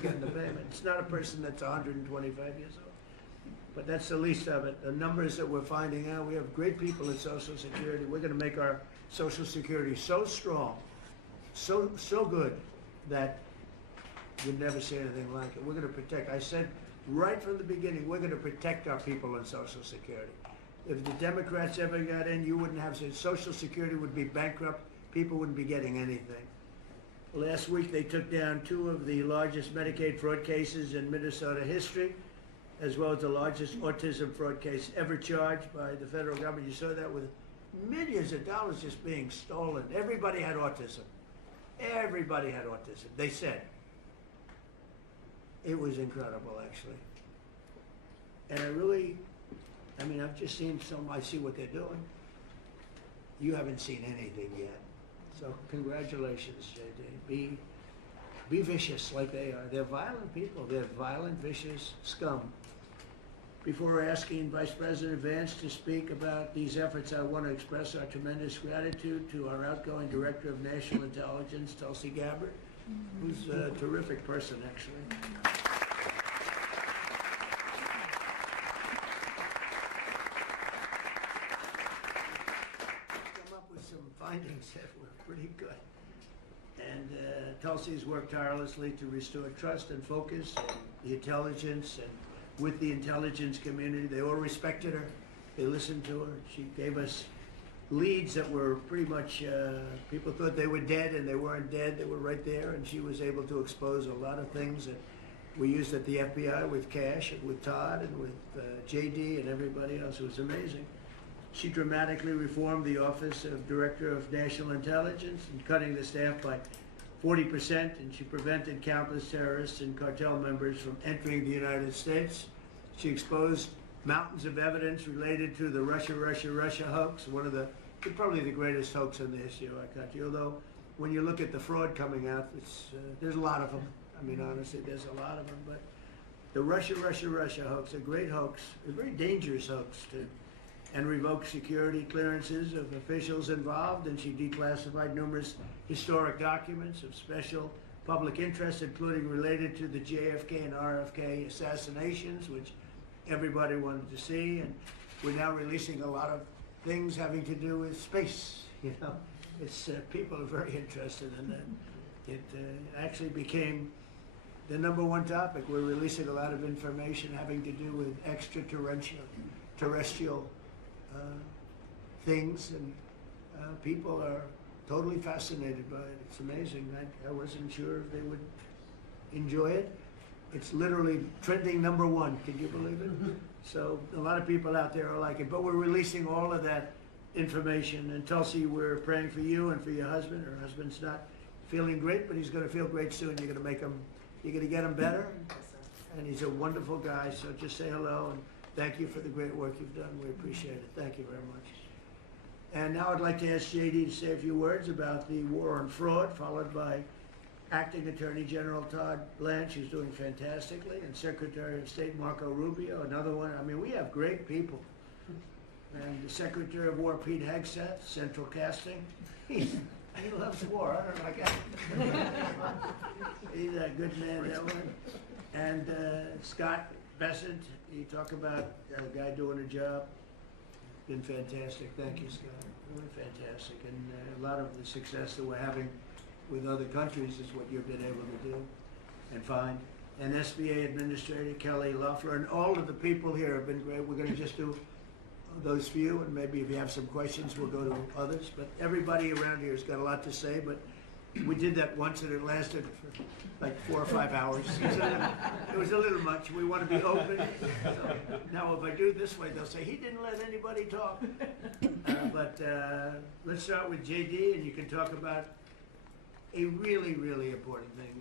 getting the payment. It's not a person that's 125 years old. But that's the least of it. The numbers that we're finding out, we have great people at Social Security. We're going to make our Social Security so strong, so good, that you'd never see anything like it. We're going to protect. I said right from the beginning, we're going to protect our people on Social Security. If the Democrats ever got in, you wouldn't have Social Security would be bankrupt. People wouldn't be getting anything. Last week, they took down 2 of the largest Medicaid fraud cases in Minnesota history, as well as the largest autism fraud case ever charged by the federal government. You saw that with millions of dollars just being stolen. Everybody had autism. Everybody had autism, they said. It was incredible, actually. And I've just seen I see what they're doing. You haven't seen anything yet. So congratulations, JD. Be vicious like they are. They're violent people. They're violent, vicious scum. Before asking Vice President Vance to speak about these efforts, I want to express our tremendous gratitude to our outgoing Director of National Intelligence, Tulsi Gabbard, who's a terrific person, actually. Some findings that were pretty good. And Tulsi's worked tirelessly to restore trust and focus and the intelligence, and with the intelligence community. They all respected her. They listened to her. She gave us leads that were pretty much, people thought they were dead, and they weren't dead. They were right there, and she was able to expose a lot of things that we used at the FBI with Cash and with Todd and with JD and everybody else. It was amazing. She dramatically reformed the Office of Director of National Intelligence, and cutting the staff by 40%, and she prevented countless terrorists and cartel members from entering the United States. She exposed mountains of evidence related to the Russia hoax, probably the greatest hoax in the history of our country. Although, when you look at the fraud coming out, there's a lot of them. I mean, honestly, there's a lot of them. But the Russia hoax, a great hoax, a very dangerous hoax and revoked security clearances of officials involved, and she declassified numerous historic documents of special public interest, including related to the JFK and RFK assassinations, which everybody wanted to see. And we're now releasing a lot of things having to do with space. It's people are very interested in that. It actually became the #1 topic. We're releasing a lot of information having to do with extraterrestrial things, and people are totally fascinated by it. It's amazing. I wasn't sure if they would enjoy it. It's literally trending #1. Can you believe it? So a lot of people out there are like it. But we're releasing all of that information. And Tulsi, we're praying for you and for your husband. Her husband's not feeling great, but he's going to feel great soon. You're going to get him better. And he's a wonderful guy. So just say hello, and thank you for the great work you've done. We appreciate it. Thank you very much. And now I'd like to ask JD to say a few words about the war on fraud, followed by Acting Attorney General Todd Blanche, who's doing fantastically, and Secretary of State Marco Rubio, another one. I mean, we have great people. And the Secretary of War, Pete Hegseth, Central Casting. He loves war. I don't know, like that. He's a good man, that one. And Scott Bessent, you talk about a guy doing a job. Been fantastic. Thank you, Scott. Really fantastic. And a lot of the success that we're having with other countries is what you've been able to do and find. And SBA Administrator Kelly Loeffler, and all of the people here have been great. We're going to just do those few, and maybe if you have some questions, we'll go to others. But everybody around here has got a lot to say, but we did that once and it lasted for like 4 or 5 hours. It was a little much. We want to be open. So now if I do this way, they'll say, he didn't let anybody talk. But let's start with JD, and you can talk about a really, really important thing,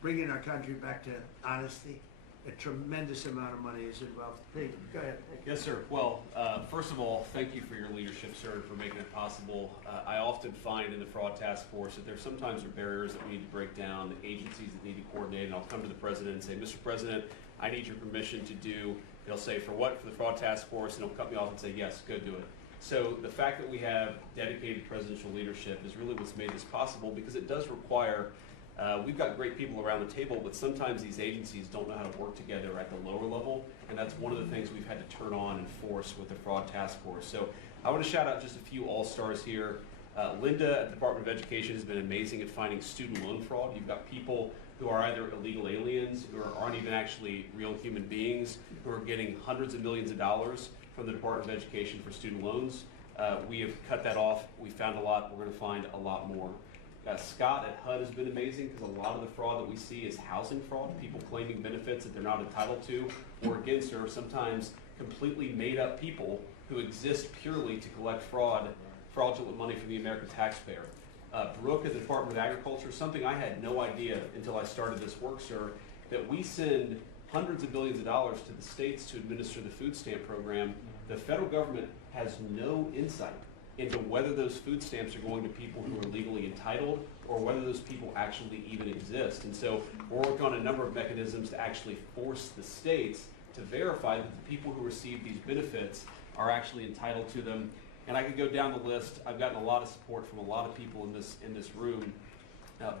bringing our country back to honesty. A tremendous amount of money is involved. Hey, go ahead. Yes, sir. Well, first of all, thank you for your leadership, sir, and for making it possible. I often find in the fraud task force that there sometimes are barriers that we need to break down, agencies that need to coordinate, and I'll come to the president and say, Mr. President, I need your permission to do, he'll say, for what? For the fraud task force, and he'll cut me off and say, yes, go do it. So the fact that we have dedicated presidential leadership is really what's made this possible, because it does require, we've got great people around the table, but sometimes these agencies don't know how to work together at the lower level, and that's one of the things we've had to turn on and force with the fraud task force. So I want to shout out just a few all-stars here. Linda at the Department of Education has been amazing at finding student loan fraud. You've got people who are either illegal aliens, who aren't even actually real human beings, who are getting hundreds of millions of dollars from the Department of Education for student loans. We have cut that off. We found a lot. We're going to find a lot more. Scott at HUD has been amazing, because a lot of the fraud that we see is housing fraud, people claiming benefits that they're not entitled to, or again, sir, sometimes completely made up people who exist purely to collect fraudulent money from the American taxpayer. Brooke at the Department of Agriculture, something I had no idea until I started this work, sir, that we send hundreds of billions of dollars to the states to administer the food stamp program. The federal government has no insight into whether those food stamps are going to people who are legally entitled, or whether those people actually even exist. And so we're working on a number of mechanisms to actually force the states to verify that the people who receive these benefits are actually entitled to them. And I could go down the list. I've gotten a lot of support from a lot of people in this room.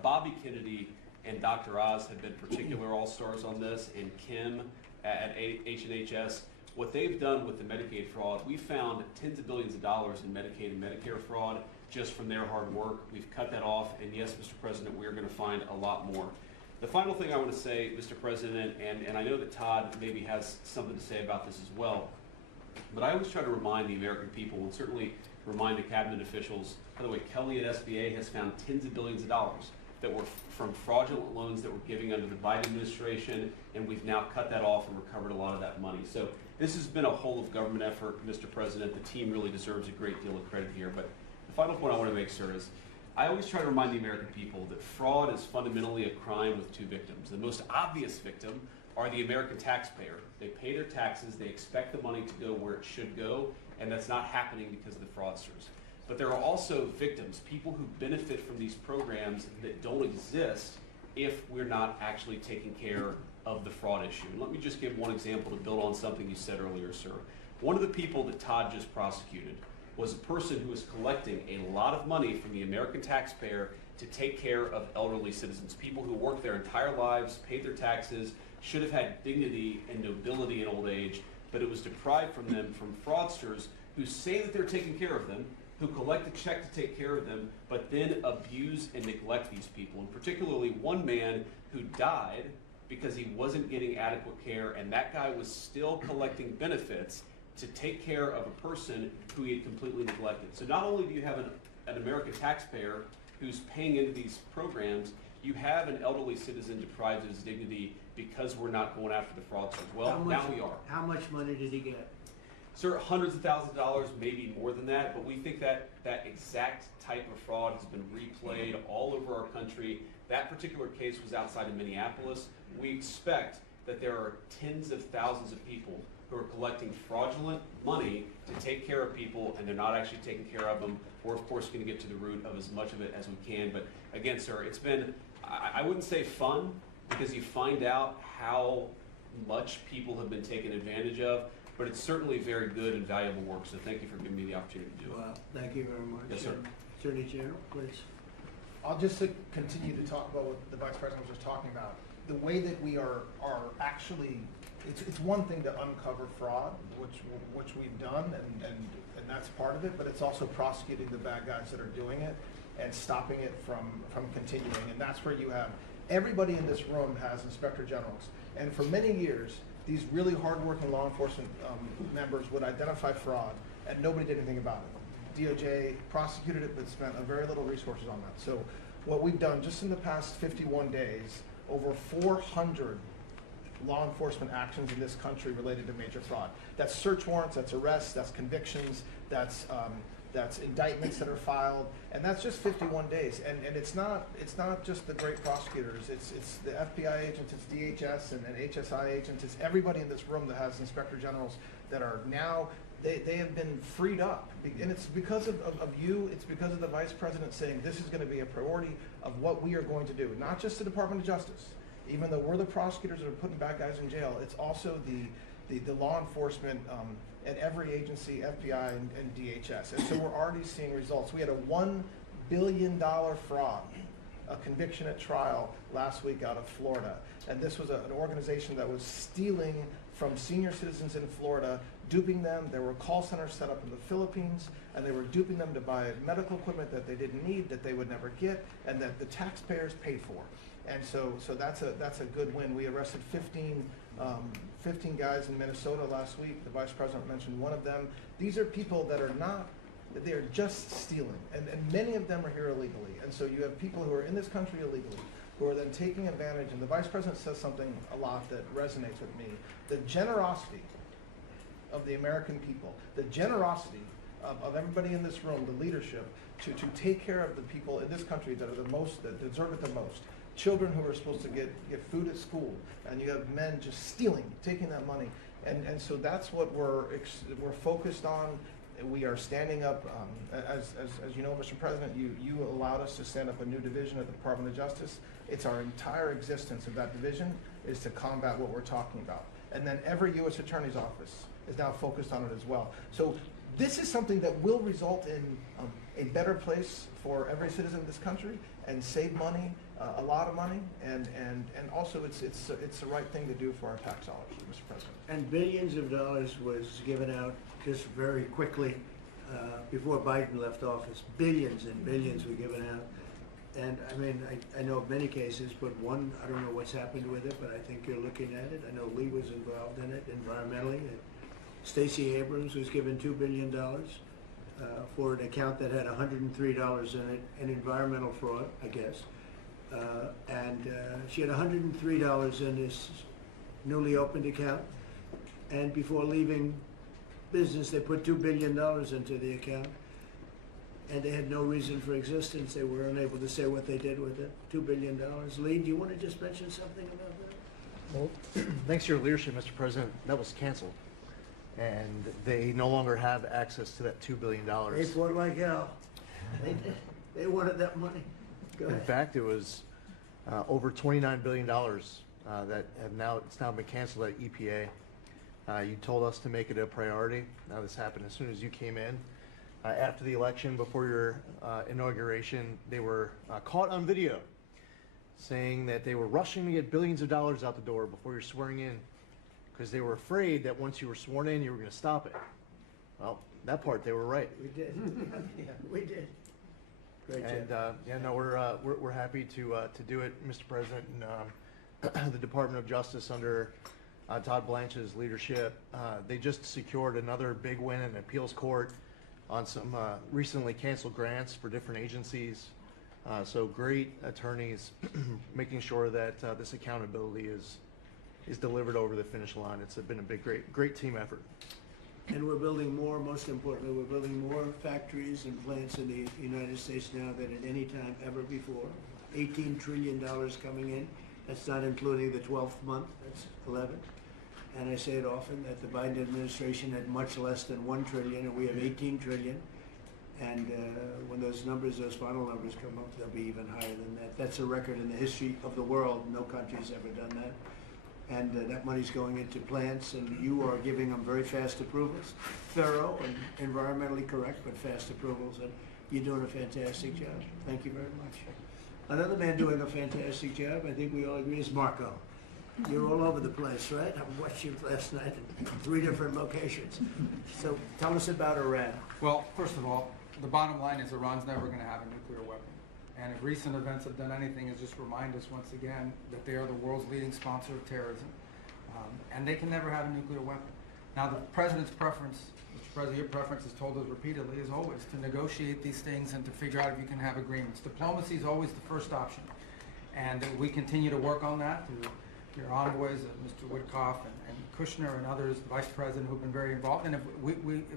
Bobby Kennedy and Dr. Oz have been particular all-stars on this, and Kim at H&HS. What they've done with the Medicaid fraud, we found tens of billions of dollars in Medicaid and Medicare fraud just from their hard work. We've cut that off, and yes, Mr. President, we're going to find a lot more. The final thing I want to say, Mr. President, and I know that Todd maybe has something to say about this as well, but I always try to remind the American people, and certainly remind the cabinet officials. By the way, Kelly at SBA has found tens of billions of dollars that were from fraudulent loans that we're giving under the Biden administration, and we've now cut that off and recovered a lot of that money. So this has been a whole of government effort, Mr. President. The team really deserves a great deal of credit here. But the final point I want to make, sir, is I always try to remind the American people that fraud is fundamentally a crime with two victims. The most obvious victim are the American taxpayer. They pay their taxes, they expect the money to go where it should go, and that's not happening because of the fraudsters. But there are also victims, people who benefit from these programs that don't exist if we're not actually taking care of the fraud issue. And let me just give one example to build on something you said earlier, sir. One of the people that Todd just prosecuted was a person who was collecting a lot of money from the American taxpayer to take care of elderly citizens, people who worked their entire lives, paid their taxes, should have had dignity and nobility in old age, but it was deprived from them from fraudsters who say that they're taking care of them, who collect a check to take care of them, but then abuse and neglect these people. And particularly one man who died because he wasn't getting adequate care, and that guy was still collecting benefits to take care of a person who he had completely neglected. So not only do you have an American taxpayer who's paying into these programs, you have an elderly citizen deprived of his dignity because we're not going after the fraudsters. Well, now we are. How much money did he get? Sir, hundreds of thousands of dollars, maybe more than that, but we think that that exact type of fraud has been replayed all over our country. That particular case was outside of Minneapolis. We expect that there are tens of thousands of people who are collecting fraudulent money to take care of people, and they're not actually taking care of them. We're, of course, going to get to the root of as much of it as we can. But again, sir, it's been, I wouldn't say fun, because you find out how much people have been taken advantage of, but it's certainly very good and valuable work. So thank you for giving me the opportunity to do it. Well, thank you very much. Yes, sir. Attorney General, please. I'll just continue to talk about what the Vice President was just talking about. The way that we are actually, it's one thing to uncover fraud, which we've done, and that's part of it, but it's also prosecuting the bad guys that are doing it and stopping it from continuing. And that's where you have, everybody in this room has inspector generals. And for many years, these really hardworking law enforcement members would identify fraud, and nobody did anything about it. DOJ prosecuted it, but spent very little resources on that. So what we've done just in the past 51 days, over 400 law enforcement actions in this country related to major fraud. That's search warrants, that's arrests, that's convictions, that's that's indictments that are filed, and that's just 51 days. And it's not just the great prosecutors. It's the FBI agents, it's DHS and HSI agents, it's everybody in this room that has inspector generals that are now, they have been freed up. And it's because of you, it's because of the Vice President saying this is going to be a priority of what we are going to do. Not just the Department of Justice, even though we're the prosecutors that are putting bad guys in jail, it's also the law enforcement at every agency, FBI and DHS. And so we're already seeing results. We had a $1 billion fraud, a conviction at trial last week out of Florida. And this was an organization that was stealing from senior citizens in Florida, duping them. There were call centers set up in the Philippines, and they were duping them to buy medical equipment that they didn't need, that they would never get, and that the taxpayers paid for. And so that's a good win. We arrested 15 guys in Minnesota last week. The Vice President mentioned one of them. These are people that are not, they are just stealing, and many of them are here illegally. And so you have people who are in this country illegally, who are then taking advantage, and the Vice President says something a lot that resonates with me. The generosity of the American people, the generosity of everybody in this room, the leadership, to take care of the people in this country that are the most, that deserve it the most. Children who are supposed to get food at school, and you have men just stealing, taking that money. And so that's what we're focused on. We are standing up, as you know, Mr. President, you allowed us to stand up a new division at the Department of Justice. It's our entire existence of that division is to combat what we're talking about. And then every U.S. Attorney's Office is now focused on it as well. So this is something that will result in a better place for every citizen in this country and save money, a lot of money, and also it's the right thing to do for our tax dollars, Mr. President. And billions of dollars was given out just very quickly before Biden left office. Billions and billions were given out. And I mean, I know of many cases, but one, I don't know what's happened with it, but I think you're looking at it. I know Lee was involved in it environmentally. Stacey Abrams was given $2 billion for an account that had $103 in it, an environmental fraud, I guess. She had $103 in this newly opened account, and before leaving business, they put $2 billion into the account, and they had no reason for existence. They were unable to say what they did with it. $2 billion. Lee, do you want to just mention something about that? Well, thanks to your leadership, Mr. President, that was canceled. And they no longer have access to that $2 billion. They fought like hell. They did. They wanted that money. Go ahead. In fact, it was over $29 billion that it's now been canceled at EPA. You told us to make it a priority. Now this happened as soon as you came in. After the election, before your inauguration, they were caught on video saying that they were rushing to get billions of dollars out the door before you're swearing in, because they were afraid that once you were sworn in, you were going to stop it. Well, that part they were right. We did. Yeah, we did. Great job. And we're happy to do it, Mr. President. And the Department of Justice under Todd Blanche's leadership, they just secured another big win in appeals court on some recently canceled grants for different agencies. So great attorneys making sure that this accountability is delivered over the finish line. It's been a great team effort. And we're building more, most importantly, we're building more factories and plants in the United States now than at any time ever before. $18 trillion coming in. That's not including the 12th month, that's 11. And I say it often that the Biden administration had much less than 1 trillion, and we have 18 trillion. And when those final numbers come up, they'll be even higher than that. That's a record in the history of the world. No country's ever done that. And that money's going into plants, and you are giving them very fast approvals, thorough and environmentally correct, but fast approvals. And you're doing a fantastic job. Thank you very much. Another man doing a fantastic job, I think we all agree, is Marco. You're all over the place, right? I watched you last night in 3 different locations. So tell us about Iran. Well, first of all, the bottom line is Iran's never going to have a nuclear weapon. And if recent events have done anything, is just remind us once again that they are the world's leading sponsor of terrorism. And they can never have a nuclear weapon. Now, the president's preference, Mr. President, your preference is told us repeatedly, is always to negotiate these things and to figure out if you can have agreements. Diplomacy is always the first option. And we continue to work on that, to your envoys, Mr. Woodcock and Kushner and others, the Vice President, who've been very involved. And if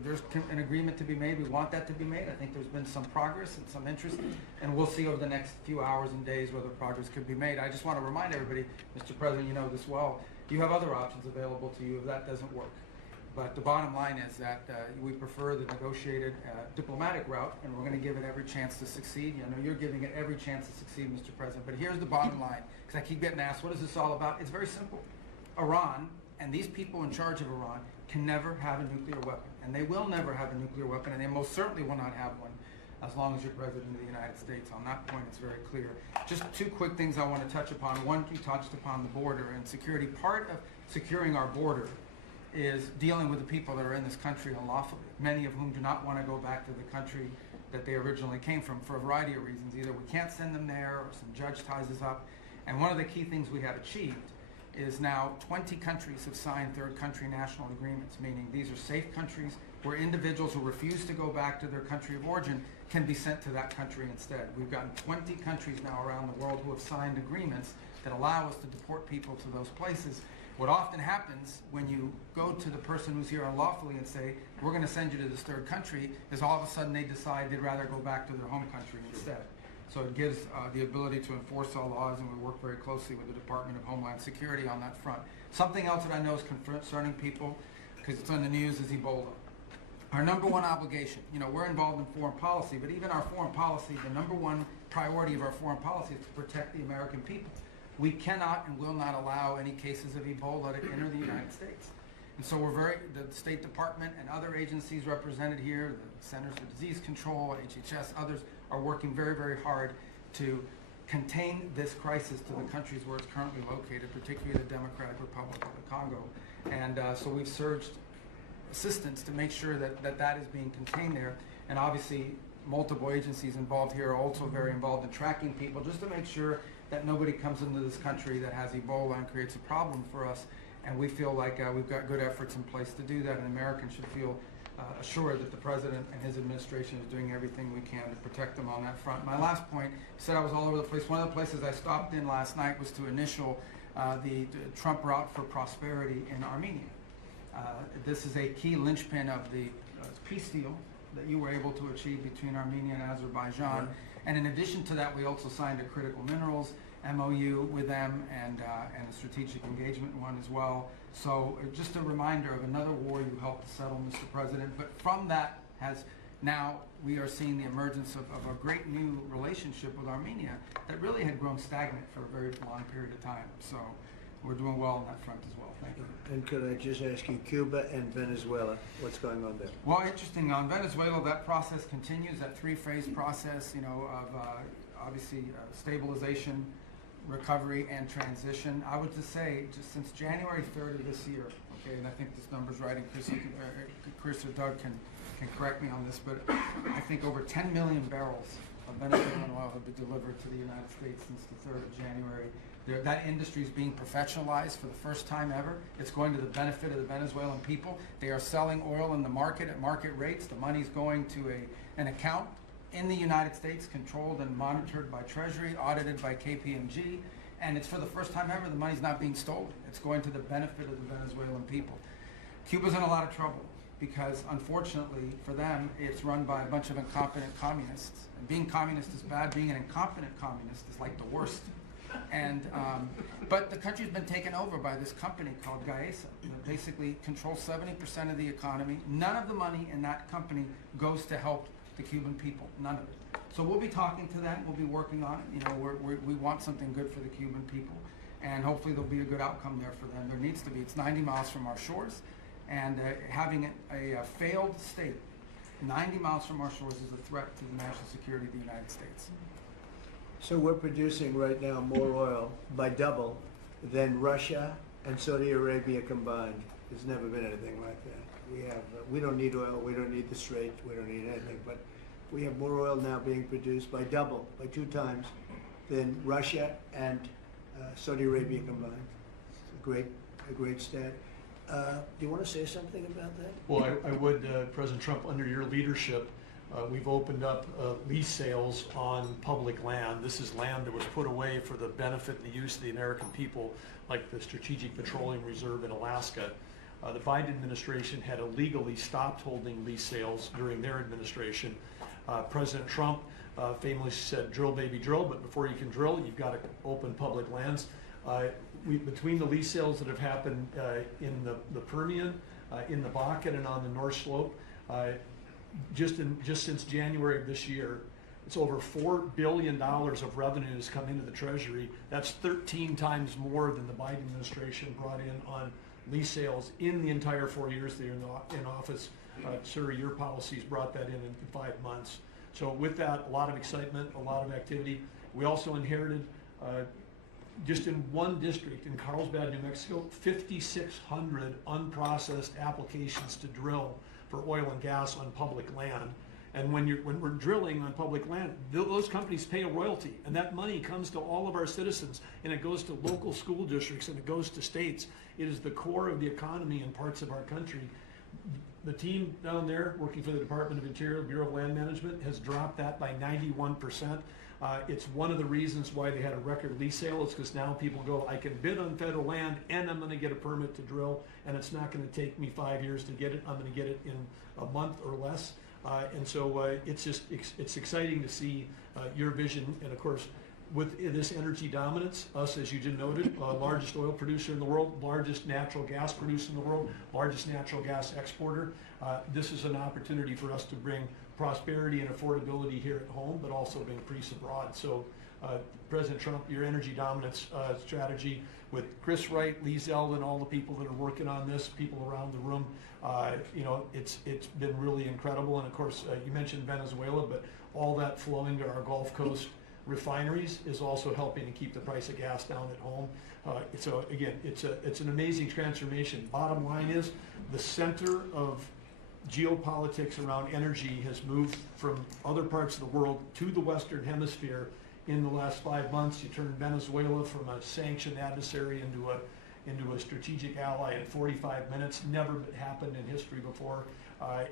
there's an agreement to be made, we want that to be made. I think there's been some progress and some interest, and we'll see over the next few hours and days whether progress could be made. I just want to remind everybody, Mr. President, you know this well, you have other options available to you if that doesn't work. But the bottom line is that we prefer the negotiated diplomatic route, and we're going to give it every chance to succeed. You know, you're giving it every chance to succeed, Mr. President. But here's the bottom line, because I keep getting asked, what is this all about? It's very simple. Iran and these people in charge of Iran can never have a nuclear weapon, and they will never have a nuclear weapon, and they most certainly will not have one as long as you're President of the United States. On that point, it's very clear. Just two quick things I want to touch upon. One, you touched upon the border and security. Part of securing our border is dealing with the people that are in this country unlawfully, many of whom do not want to go back to the country that they originally came from for a variety of reasons. Either we can't send them there, or some judge ties us up. And one of the key things we have achieved is now 20 countries have signed third country national agreements, meaning these are safe countries where individuals who refuse to go back to their country of origin can be sent to that country instead. We've gotten 20 countries now around the world who have signed agreements that allow us to deport people to those places. What often happens when you go to the person who's here unlawfully and say, we're going to send you to this third country, is all of a sudden they decide they'd rather go back to their home country instead. So it gives the ability to enforce our laws, and we work very closely with the Department of Homeland Security on that front. Something else that I know is concerning people, because it's on the news, is Ebola. Our number one obligation, you know, we're involved in foreign policy, but even our foreign policy, the number one priority of our foreign policy is to protect the American people. We cannot and will not allow any cases of Ebola to enter the United States. And so the State Department and other agencies represented here, the Centers for Disease Control, HHS, others, are working very, very hard to contain this crisis to the countries where it's currently located, particularly the Democratic Republic of the Congo. And so we've surged assistance to make sure that is being contained there. And obviously, multiple agencies involved here are also very involved in tracking people, just to make sure that nobody comes into this country that has Ebola and creates a problem for us. And we feel like we've got good efforts in place to do that, and Americans should feel assured that the President and his administration is doing everything we can to protect them on that front. My last point, you said I was all over the place. One of the places I stopped in last night was to initial the Trump route for prosperity in Armenia. This is a key linchpin of the peace deal that you were able to achieve between Armenia and Azerbaijan. And in addition to that, we also signed a critical minerals MOU with them and a strategic engagement one as well. So just a reminder of another war you helped to settle, Mr. President. But from that now we are seeing the emergence of a great new relationship with Armenia that really had grown stagnant for a very long period of time. So we're doing well on that front as well. Thank you. And could I just ask you, Cuba and Venezuela, what's going on there? Well, interesting. On Venezuela, that process continues, that three-phase process, you know, of obviously stabilization, recovery, and transition. I would just say, just since January 3rd of this year, okay, and I think this number's right, and Chris or Doug can correct me on this, but I think over 10 million barrels of Venezuelan oil have been delivered to the United States since the 3rd of January. That industry is being professionalized for the first time ever. It's going to the benefit of the Venezuelan people. They are selling oil in the market at market rates. The money's going to an account in the United States, controlled and monitored by Treasury, audited by KPMG, and it's for the first time ever the money's not being stolen. It's going to the benefit of the Venezuelan people. Cuba's in a lot of trouble because, unfortunately for them, it's run by a bunch of incompetent communists. And being communist is bad. Being an incompetent communist is like the worst. And but the country's been taken over by this company called Gaesa that basically controls 70% of the economy. None of the money in that company goes to help the Cuban people, none of it. So we'll be talking to them, we'll be working on it. You know, we want something good for the Cuban people, and hopefully there'll be a good outcome there for them. There needs to be. It's 90 miles from our shores, and having a failed state 90 miles from our shores is a threat to the national security of the United States. So we're producing right now more oil by double than Russia and Saudi Arabia combined. There's never been anything like that. We don't need oil, we don't need the Strait, we don't need anything, but we have more oil now being produced by double, by 2 times, than Russia and Saudi Arabia combined. It's a great stat. Do you want to say something about that? Well, I would, President Trump, under your leadership, we've opened up lease sales on public land. This is land that was put away for the benefit and the use of the American people, like the Strategic Petroleum Reserve in Alaska. The Biden administration had illegally stopped holding lease sales during their administration. President Trump famously said, drill baby drill, but before you can drill, you've got to open public lands. Between the lease sales that have happened in the Permian, in the Bakken, and on the North Slope, just since January of this year, it's over $4 billion of revenues come into the Treasury. That's 13 times more than the Biden administration brought in on lease sales in the entire 4 years they're in office. Sir, your policies brought that in 5 months. So with that, a lot of excitement, a lot of activity. We also inherited, just in one district in Carlsbad, New Mexico, 5,600 unprocessed applications to drill for oil and gas on public land. And when we're drilling on public land, those companies pay a royalty, and that money comes to all of our citizens, and it goes to local school districts, and it goes to states. It is the core of the economy in parts of our country. The team down there working for the Department of Interior, Bureau of Land Management, has dropped that by 91%. It's one of the reasons why they had a record lease sale. It's because now people go, I can bid on federal land and I'm going to get a permit to drill, and it's not going to take me 5 years to get it. I'm going to get it in a month or less. And so it's exciting to see your vision. And of course, with this energy dominance, us, as you just noted, largest oil producer in the world, largest natural gas producer in the world, largest natural gas exporter. This is an opportunity for us to bring prosperity and affordability here at home, but also bring peace abroad. So President Trump, your energy dominance strategy with Chris Wright, Lee Zeldin, all the people that are working on this, people around the room, it's been really incredible. And of course, you mentioned Venezuela, but all that flowing to our Gulf Coast refineries is also helping to keep the price of gas down at home. So again, it's an amazing transformation. Bottom line is, the center of geopolitics around energy has moved from other parts of the world to the Western Hemisphere in the last 5 months. You turned Venezuela from a sanctioned adversary into a strategic ally in 45 minutes. Never happened in history before.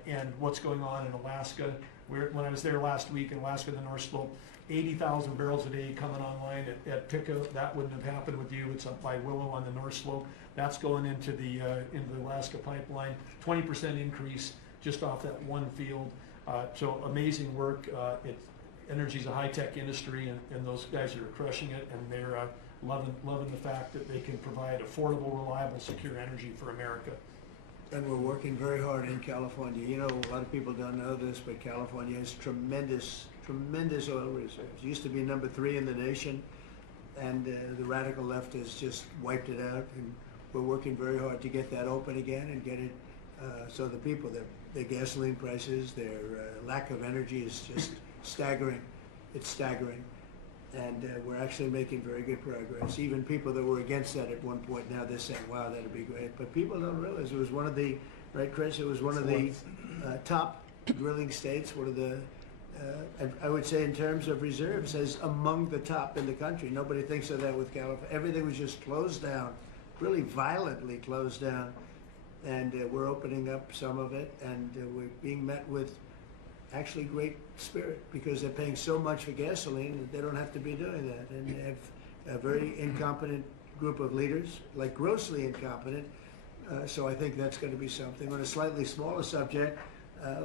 And what's going on in Alaska? When I was there last week in Alaska, the North Slope, 80,000 barrels a day coming online at Pico. That wouldn't have happened with you. It's up by Willow on the North Slope. That's going into the Alaska pipeline. 20% increase just off that one field. So amazing work. Energy's a high-tech industry, and those guys are crushing it, and they're loving the fact that they can provide affordable, reliable, secure energy for America. And we're working very hard in California. You know, a lot of people don't know this, but California has tremendous oil reserves. It used to be number 3 in the nation, and the radical left has just wiped it out. And we're working very hard to get that open again and get it so the people, their gasoline prices, their lack of energy is just staggering. It's staggering. And we're actually making very good progress. Even people that were against that at one point, now they're saying, wow, that'd be great. But people don't realize it was one of the, right, Chris? It was one of the top drilling states, one of the, I would say in terms of reserves, as among the top in the country. Nobody thinks of that with California. Everything was just closed down, really violently closed down. And we're opening up some of it, and we're being met with actually great spirit, because they're paying so much for gasoline that they don't have to be doing that. And they have a very incompetent group of leaders, like grossly incompetent. So I think that's going to be something. On a slightly smaller subject,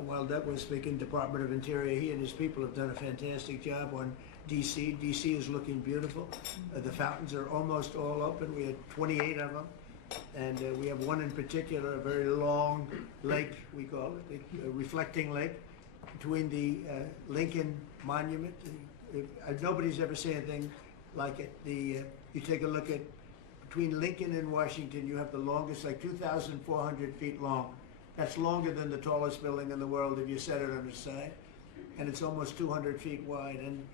while Doug was speaking, Department of Interior, he and his people have done a fantastic job on D.C. D.C. is looking beautiful. The fountains are almost all open. We had 28 of them. And we have one in particular, a very long lake, we call it, a reflecting lake, between the Lincoln Monument. Nobody's ever seen anything like it. You take a look at, between Lincoln and Washington, you have the longest, like 2,400 feet long. That's longer than the tallest building in the world if you set it on its side. And it's almost 200 feet wide. And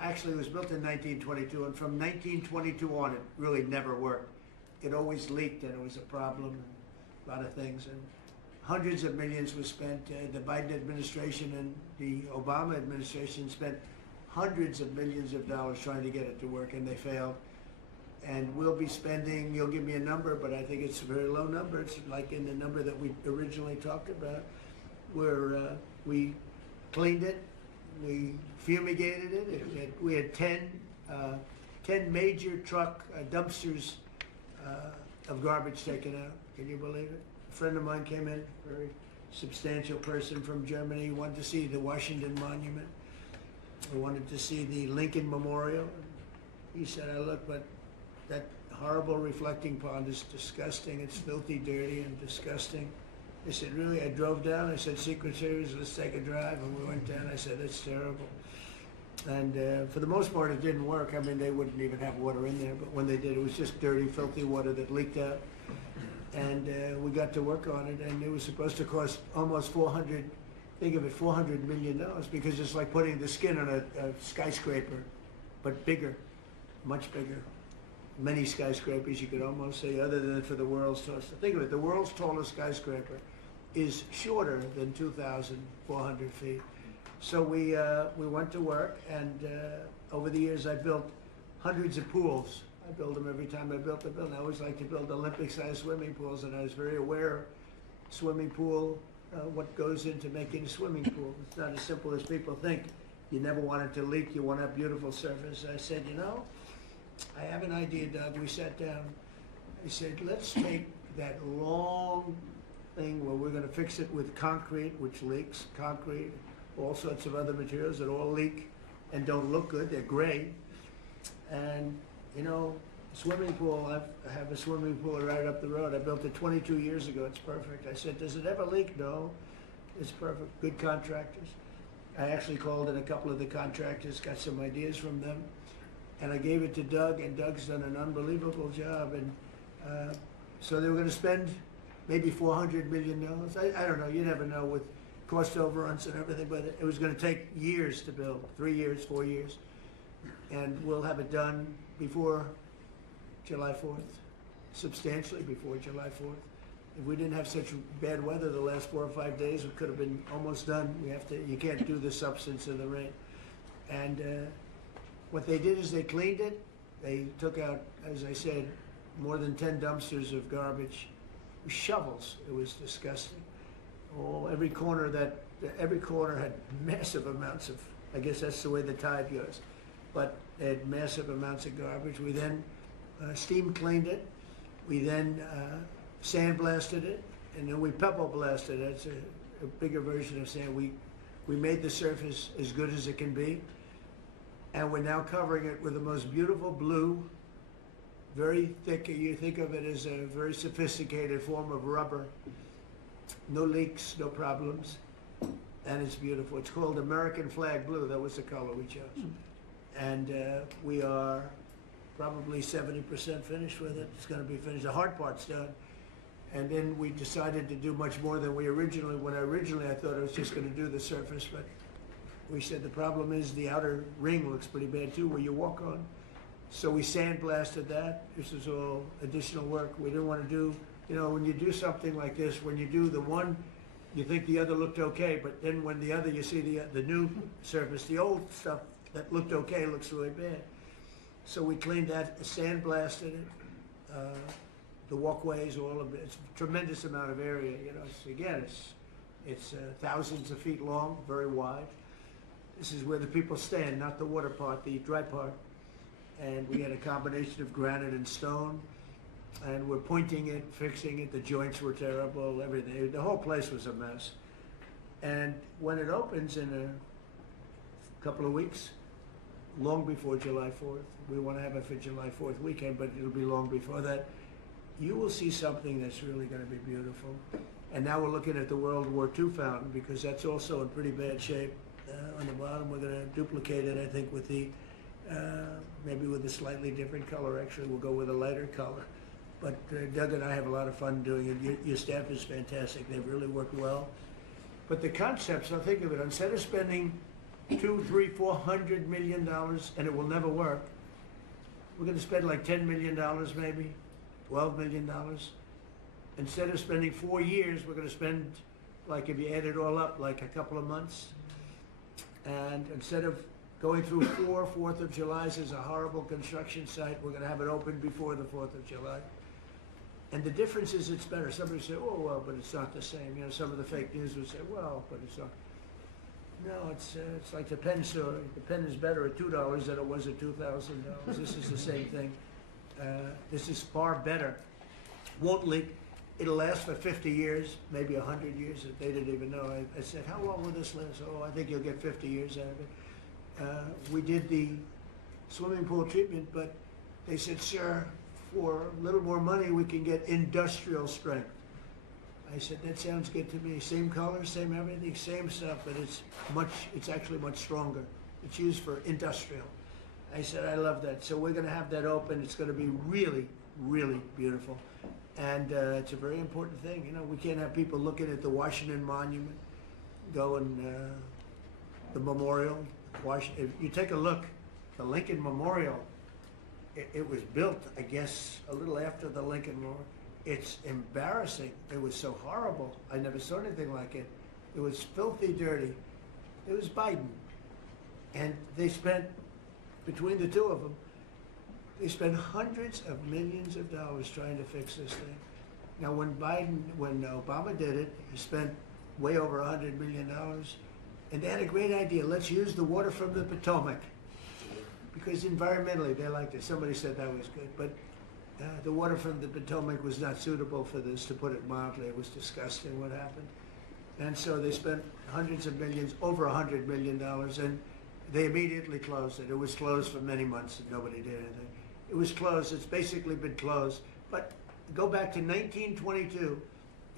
actually it was built in 1922, and from 1922 on, it really never worked. It always leaked, and it was a problem, and a lot of things. And hundreds of millions were spent. The Biden administration and the Obama administration spent hundreds of millions of dollars trying to get it to work, and they failed. And we'll be spending, you'll give me a number, but I think it's a very low number. It's like in the number that we originally talked about, where we cleaned it, we fumigated it. We had 10 major truck dumpsters of garbage taken out. Can you believe it? A friend of mine came in, very substantial person from Germany, wanted to see the Washington Monument. He wanted to see the Lincoln Memorial. He said, look, but that horrible reflecting pond is disgusting. It's filthy, dirty, and disgusting. I said, really? I drove down. I said, Secret Service, let's take a drive. And we went down. I said, that's terrible. And for the most part, it didn't work. I mean, they wouldn't even have water in there. But when they did, it was just dirty, filthy water that leaked out. And we got to work on it. And it was supposed to cost almost $400 million, because it's like putting the skin on a skyscraper, but bigger, much bigger. Many skyscrapers, you could almost say, other than for the world's tallest. Think of it, the world's tallest skyscraper is shorter than 2,400 feet. So we went to work, and over the years I built hundreds of pools. I build them every time I built a building. I always like to build Olympic-sized swimming pools, and I was very aware of swimming pool, what goes into making a swimming pool. It's not as simple as people think. You never want it to leak. You want to have beautiful surface. I said, I have an idea, Doug. We sat down. I said, let's take that long thing where we're going to fix it with concrete, which leaks, concrete, all sorts of other materials that all leak and don't look good. They're gray. And, swimming pool, I have a swimming pool right up the road. I built it 22 years ago. It's perfect. I said, does it ever leak? No. It's perfect. Good contractors. I actually called in a couple of the contractors, got some ideas from them. And I gave it to Doug, and Doug's done an unbelievable job. And so they were going to spend maybe $400 million. I don't know. You never know with cost overruns and everything, but it was going to take years to build, 3 years, 4 years. And we'll have it done before July 4th, substantially before July 4th. If we didn't have such bad weather the last 4 or 5 days, it could have been almost done. You can't do the substance of the rain. And what they did is they cleaned it. They took out, as I said, more than 10 dumpsters of garbage, shovels. It was disgusting. Every corner had massive amounts of, I guess that's the way the tide goes, but they had massive amounts of garbage. We then steam cleaned it. We then sandblasted it, and then we pebble blasted it. It's a bigger version of sand. We made the surface as good as it can be, and we're now covering it with the most beautiful blue, very thick. You think of it as a very sophisticated form of rubber. No leaks, no problems, and it's beautiful. It's called American Flag Blue. That was the color we chose. And we are probably 70% finished with it. It's going to be finished. The hard part's done. And then we decided to do much more than originally I thought I was just going to do the surface, but we said the problem is the outer ring looks pretty bad too, where you walk on. So we sandblasted that. This is all additional work. We didn't want to do, when you do something like this, when you do the one, you think the other looked okay, but then when the other, you see the new surface, the old stuff that looked okay looks really bad. So we cleaned that, sandblasted it, the walkways, all of it. It's a tremendous amount of area. It's thousands of feet long, very wide. This is where the people stand, not the water part, the dry part. And we had a combination of granite and stone, and we're pointing it, fixing it. The joints were terrible, everything. The whole place was a mess. And when it opens in a couple of weeks, long before July 4th, we want to have it for July 4th weekend, but it'll be long before that, you will see something that's really going to be beautiful. And now we're looking at the World War II fountain, because that's also in pretty bad shape. On the bottom, we're going to duplicate it, I think, with the maybe with a slightly different color. Actually, we'll go with a lighter color. But Doug and I have a lot of fun doing it. Your staff is fantastic. They've really worked well. But the concepts, I'll think of it, instead of spending $200, $300, $400 million, and it will never work, we're going to spend like $10 million maybe, $12 million. Instead of spending 4 years, we're going to spend, like if you add it all up, like a couple of months. And instead of going through 4 4th of Julys as a horrible construction site, we're going to have it open before the 4th of July. And the difference is it's better. Somebody say, oh, well, but it's not the same. Some of the fake news would say, well, but it's not. No, it's like the pen story. The pen is better at $2 than it was at $2,000. This is the same thing. This is far better. Won't leak. It'll last for 50 years, maybe 100 years. They didn't even know. I said, how long will this last? Oh, I think you'll get 50 years out of it. We did the swimming pool treatment, but they said, sir, for a little more money, we can get industrial strength. I said, that sounds good to me. Same color, same everything, same stuff, but it's actually much stronger. It's used for industrial. I said, I love that. So we're gonna have that open. It's gonna be really, really beautiful. And it's a very important thing. You know, we can't have people looking at the Washington Monument, going, the memorial. If you take a look, the Lincoln Memorial, it was built, I guess, a little after the Lincoln Memorial. It's embarrassing. It was so horrible. I never saw anything like it. It was filthy dirty. It was Biden. And they spent, between the two of them, they spent hundreds of millions of dollars trying to fix this thing. Now, when Obama did it, he spent way over $100 million. And they had a great idea. Let's use the water from the Potomac. Because environmentally, they liked it. Somebody said that was good. But the water from the Potomac was not suitable for this, to put it mildly. It was disgusting what happened. And so they spent hundreds of millions, over $100 million, and they immediately closed it. It was closed for many months and nobody did anything. It was closed. It's basically been closed. But go back to 1922.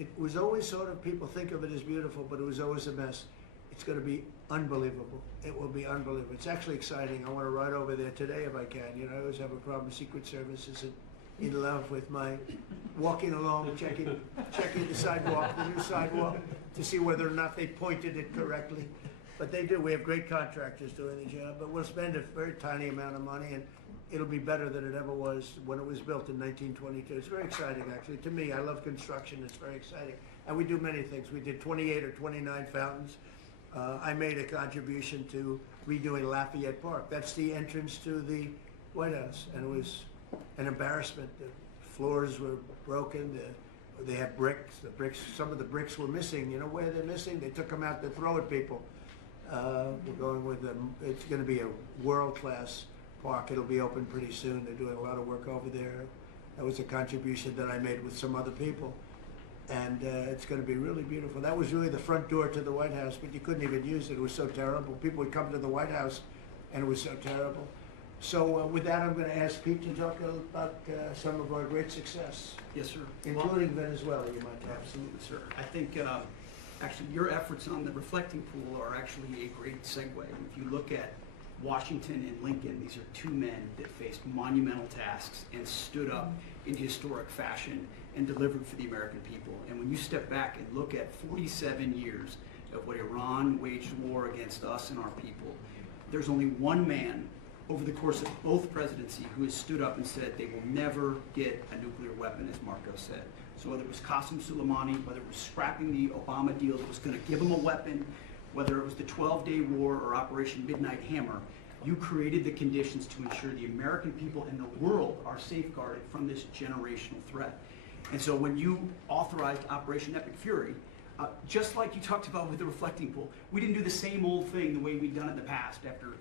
It was always sort of, people think of it as beautiful, but it was always a mess. It's going to be unbelievable. It will be unbelievable. It's actually exciting. I want to ride over there today if I can. You know, I always have a problem with Secret Service. Isn't in love with my walking along, checking the sidewalk, the new sidewalk, to see whether or not they pointed it correctly. But they do. We have great contractors doing the job, but we'll spend a very tiny amount of money, and it'll be better than it ever was when it was built in 1922. It's very exciting, actually. To me, I love construction. It's very exciting. And we do many things. We did 28 or 29 fountains. I made a contribution to redoing Lafayette Park. That's the entrance to the White House, and it was an embarrassment. The floors were broken. They had bricks. Some of the bricks were missing. You know where they're missing? They took them out to throw at people. We're going with them. It's going to be a world-class park. It'll be open pretty soon. They're doing a lot of work over there. That was a contribution that I made with some other people. And it's going to be really beautiful. That was really the front door to the White House, but you couldn't even use it. It was so terrible. People would come to the White House, and it was so terrible. So with that, I'm going to ask Pete to talk about some of our great success. Yes, sir. Including Venezuela, you might talk. Absolutely, sir. I think actually your efforts on the reflecting pool are actually a great segue. If you look at Washington and Lincoln, these are two men that faced monumental tasks and stood up in historic fashion and delivered for the American people. And when you step back and look at 47 years of what Iran waged war against us and our people, there's only one man over the course of both presidency who has stood up and said they will never get a nuclear weapon, as Marco said. So whether it was Qasem Soleimani, whether it was scrapping the Obama deal that was going to give them a weapon, whether it was the 12-day war or Operation Midnight Hammer, you created the conditions to ensure the American people and the world are safeguarded from this generational threat. And so when you authorized Operation Epic Fury, just like you talked about with the reflecting pool, we didn't do the same old thing the way we'd done it in the past after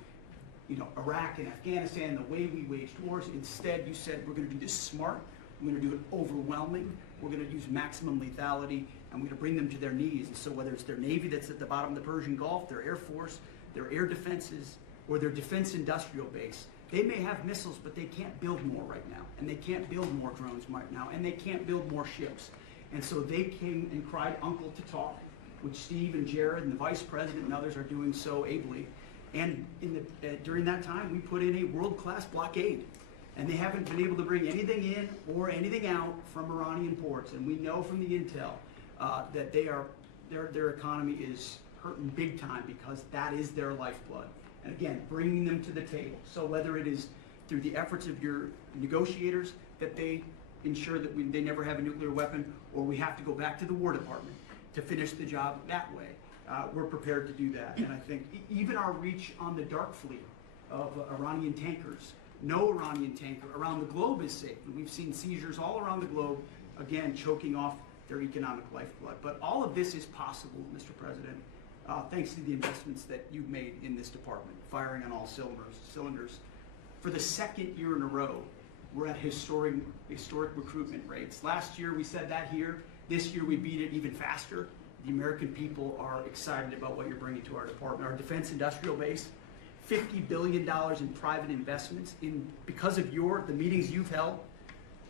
Iraq and Afghanistan, the way we waged wars. Instead, you said, we're going to do this smart, we're going to do it overwhelming, we're going to use maximum lethality, and we're going to bring them to their knees. And so whether it's their Navy that's at the bottom of the Persian Gulf, their Air Force, their air defenses, or their defense industrial base, they may have missiles, but they can't build more right now, and they can't build more drones right now, and they can't build more ships. And so they came and cried uncle to talk, which Steve and Jared and the Vice President and others are doing so ably. And during that time, we put in a world-class blockade. And they haven't been able to bring anything in or anything out from Iranian ports. And we know from the intel that their economy is hurting big time because that is their lifeblood. And again, bringing them to the table. So whether it is through the efforts of your negotiators that they ensure that they never have a nuclear weapon, or we have to go back to the War Department to finish the job that way. We're prepared to do that. And I think even our reach on the dark fleet of Iranian tankers, no Iranian tanker around the globe is safe. And we've seen seizures all around the globe, again, choking off their economic lifeblood. But all of this is possible, Mr. President, thanks to the investments that you've made in this department, firing on all cylinders. For the second year in a row, we're at historic recruitment rates. Last year we said that here. This year we beat it even faster. The American people are excited about what you're bringing to our department. Our defense industrial base, $50 billion in private investments. Because of the meetings you've held,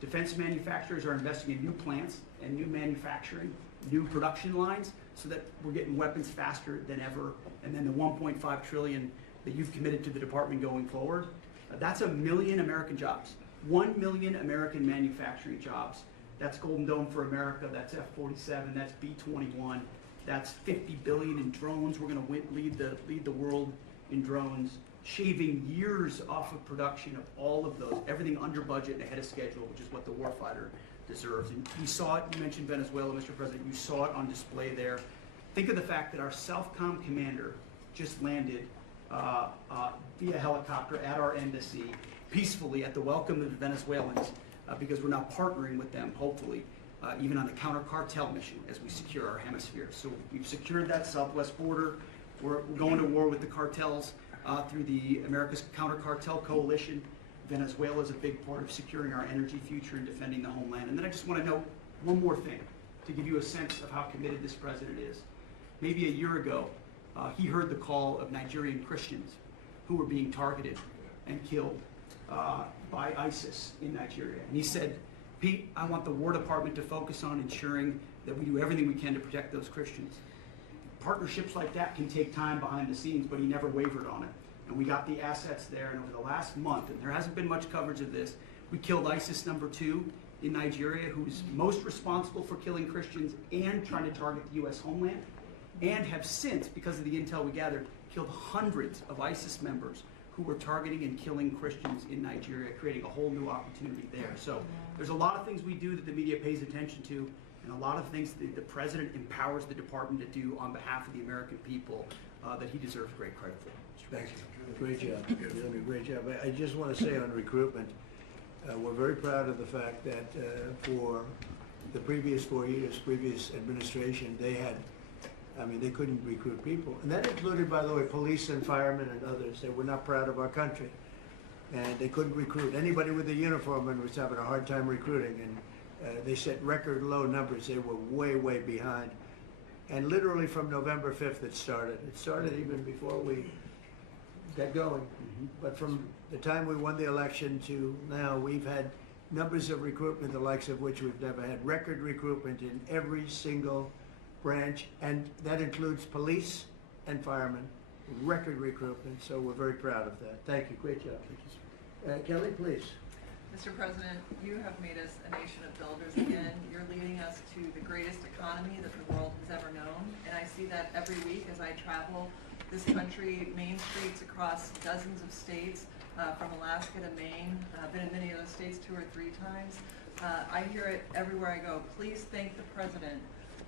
defense manufacturers are investing in new plants and new manufacturing, new production lines, so that we're getting weapons faster than ever. And then the $1.5 trillion that you've committed to the department going forward, that's 1 million American jobs. 1 million American manufacturing jobs. That's Golden Dome for America, that's F-47, that's B-21, that's $50 billion in drones. We're gonna lead the world in drones, shaving years off of production of all of those, everything under budget and ahead of schedule, which is what the warfighter deserves. And we saw it, you mentioned Venezuela, Mr. President, you saw it on display there. Think of the fact that our Southcom commander just landed via helicopter at our embassy peacefully at the welcome of the Venezuelans, because we're now partnering with them, hopefully, even on the counter-cartel mission as we secure our hemisphere. So we've secured that southwest border. We're going to war with the cartels through the America's Counter-Cartel Coalition. Venezuela is a big part of securing our energy future and defending the homeland. And then I just want to note one more thing to give you a sense of how committed this president is. Maybe a year ago, he heard the call of Nigerian Christians who were being targeted and killed by ISIS in Nigeria. And he said, Pete, I want the War Department to focus on ensuring that we do everything we can to protect those Christians. Partnerships like that can take time behind the scenes, but he never wavered on it. And we got the assets there, and over the last month, and there hasn't been much coverage of this, we killed ISIS #2 in Nigeria, who's most responsible for killing Christians and trying to target the U.S. homeland, and have since, because of the intel we gathered, killed hundreds of ISIS members who were targeting and killing Christians in Nigeria, creating a whole new opportunity there. So there's a lot of things we do that the media pays attention to, and a lot of things that the president empowers the department to do on behalf of the American people that he deserves great credit for. Thank you. Great job. You're doing a great job. I just want to say on recruitment, we're very proud of the fact that for the previous 4 years, previous administration, they couldn't recruit people. And that included, by the way, police and firemen and others. They were not proud of our country. And they couldn't recruit. Anybody with a uniform and was having a hard time recruiting. And they set record low numbers. They were way, way behind. And literally from November 5th it started. It started even before we got going. But from the time we won the election to now, we've had numbers of recruitment, the likes of which we've never had. Record recruitment in every single branch, and that includes police and firemen. Record recruitment, so we're very proud of that. Thank you, great job. Kelly, please. Mr. President, you have made us a nation of builders again. You're leading us to the greatest economy that the world has ever known, and I see that every week as I travel this country, main streets across dozens of states, from Alaska to Maine. I've been in many of those states 2 or 3 times. I hear it everywhere I go. Please thank the President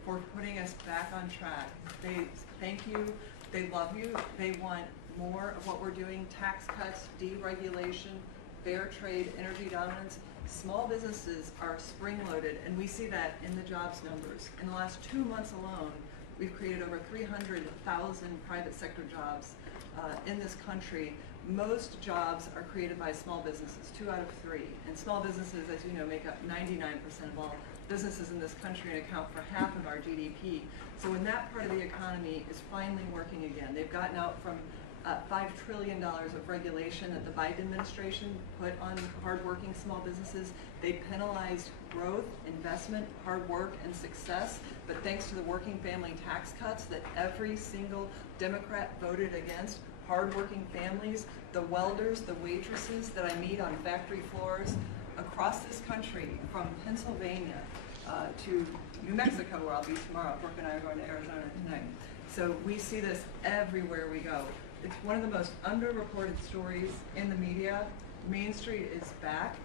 for putting us back on track. They thank you, they love you, they want more of what we're doing, tax cuts, deregulation, fair trade, energy dominance. Small businesses are spring-loaded, and we see that in the jobs numbers. In the last 2 months alone, we've created over 300,000 private sector jobs in this country. Most jobs are created by small businesses, 2 out of 3. And small businesses, as you know, make up 99% of all businesses in this country and account for half of our GDP. So when that part of the economy is finally working again, they've gotten out from $5 trillion of regulation that the Biden administration put on hardworking small businesses. They penalized growth, investment, hard work, and success. But thanks to the working family tax cuts that every single Democrat voted against, hardworking families, the welders, the waitresses that I meet on factory floors across this country, from Pennsylvania to New Mexico, where I'll be tomorrow. Brooke and I are going to Arizona tonight. So we see this everywhere we go. It's one of the most underreported stories in the media. Main Street is back,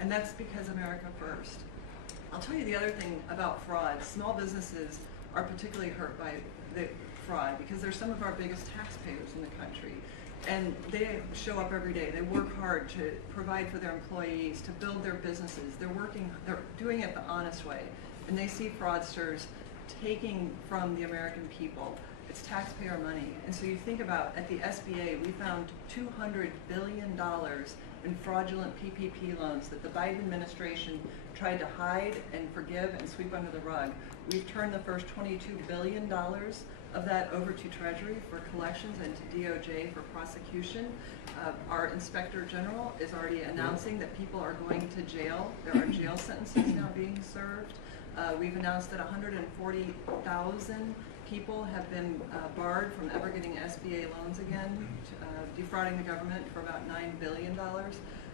and that's because America first. I'll tell you the other thing about fraud. Small businesses are particularly hurt by the fraud because they're some of our biggest taxpayers in the country. And they show up every day. They work hard to provide for their employees, to build their businesses. They're doing it the honest way. And they see fraudsters taking from the American people. It's taxpayer money. And so you think about, at the SBA, we found $200 billion in fraudulent PPP loans that the Biden administration tried to hide and forgive and sweep under the rug. We've turned the first $22 billion of that over to Treasury for collections and to DOJ for prosecution. Our Inspector General is already announcing that people are going to jail. There are jail sentences now being served. We've announced that 140,000 people have been barred from ever getting SBA loans again, defrauding the government for about $9 billion.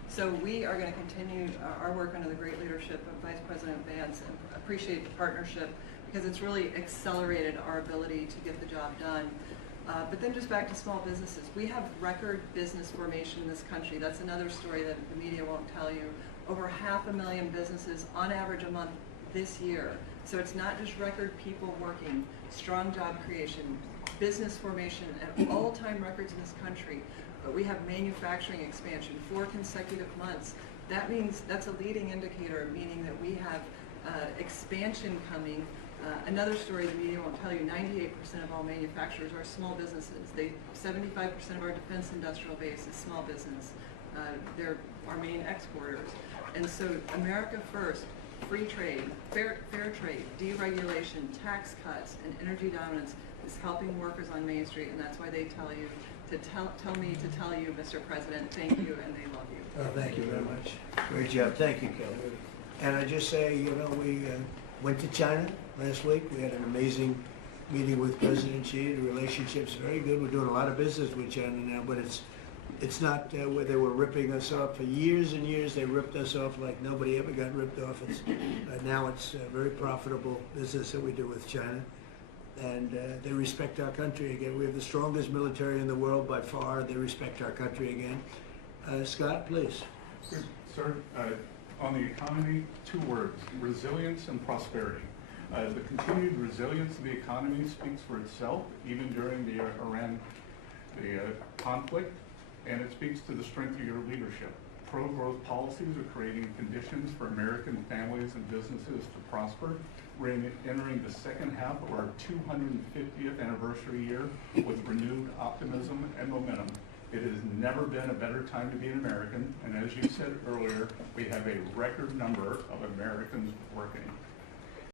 So we are going to continue our work under the great leadership of Vice President Vance and appreciate the partnership because it's really accelerated our ability to get the job done. But then just back to small businesses. We have record business formation in this country. That's another story that the media won't tell you. Over 500,000 businesses on average a month this year. So it's not just record people working, strong job creation, business formation at all-time records in this country, but we have manufacturing expansion, 4 consecutive months. That means that's a leading indicator, meaning that we have expansion coming. Another story the media won't tell you, 98% of all manufacturers are small businesses. 75% of our defense industrial base is small business. They're our main exporters. And so America first, free trade, fair trade, deregulation, tax cuts, and energy dominance is helping workers on Main Street, and that's why they tell you to tell me to tell you, Mr. President, thank you, and they love you. Oh, thank you very much. Great job. Thank you, Kelly. And I just say, you know, we went to China last week. We had an amazing meeting with President Xi. The relationship's very good. We're doing a lot of business with China now, but it's not where they were ripping us off for years and years. They ripped us off like nobody ever got ripped off. It's now it's a very profitable business that we do with China, and they respect our country again. We have the strongest military in the world by far. They respect our country again. Scott, please. Sir, on the economy, 2 words: resilience and prosperity. The continued resilience of the economy speaks for itself, even during the Iran conflict. And it speaks to the strength of your leadership. Pro-growth policies are creating conditions for American families and businesses to prosper. We're entering the second half of our 250th anniversary year with renewed optimism and momentum. It has never been a better time to be an American, and as you said earlier, we have a record number of Americans working.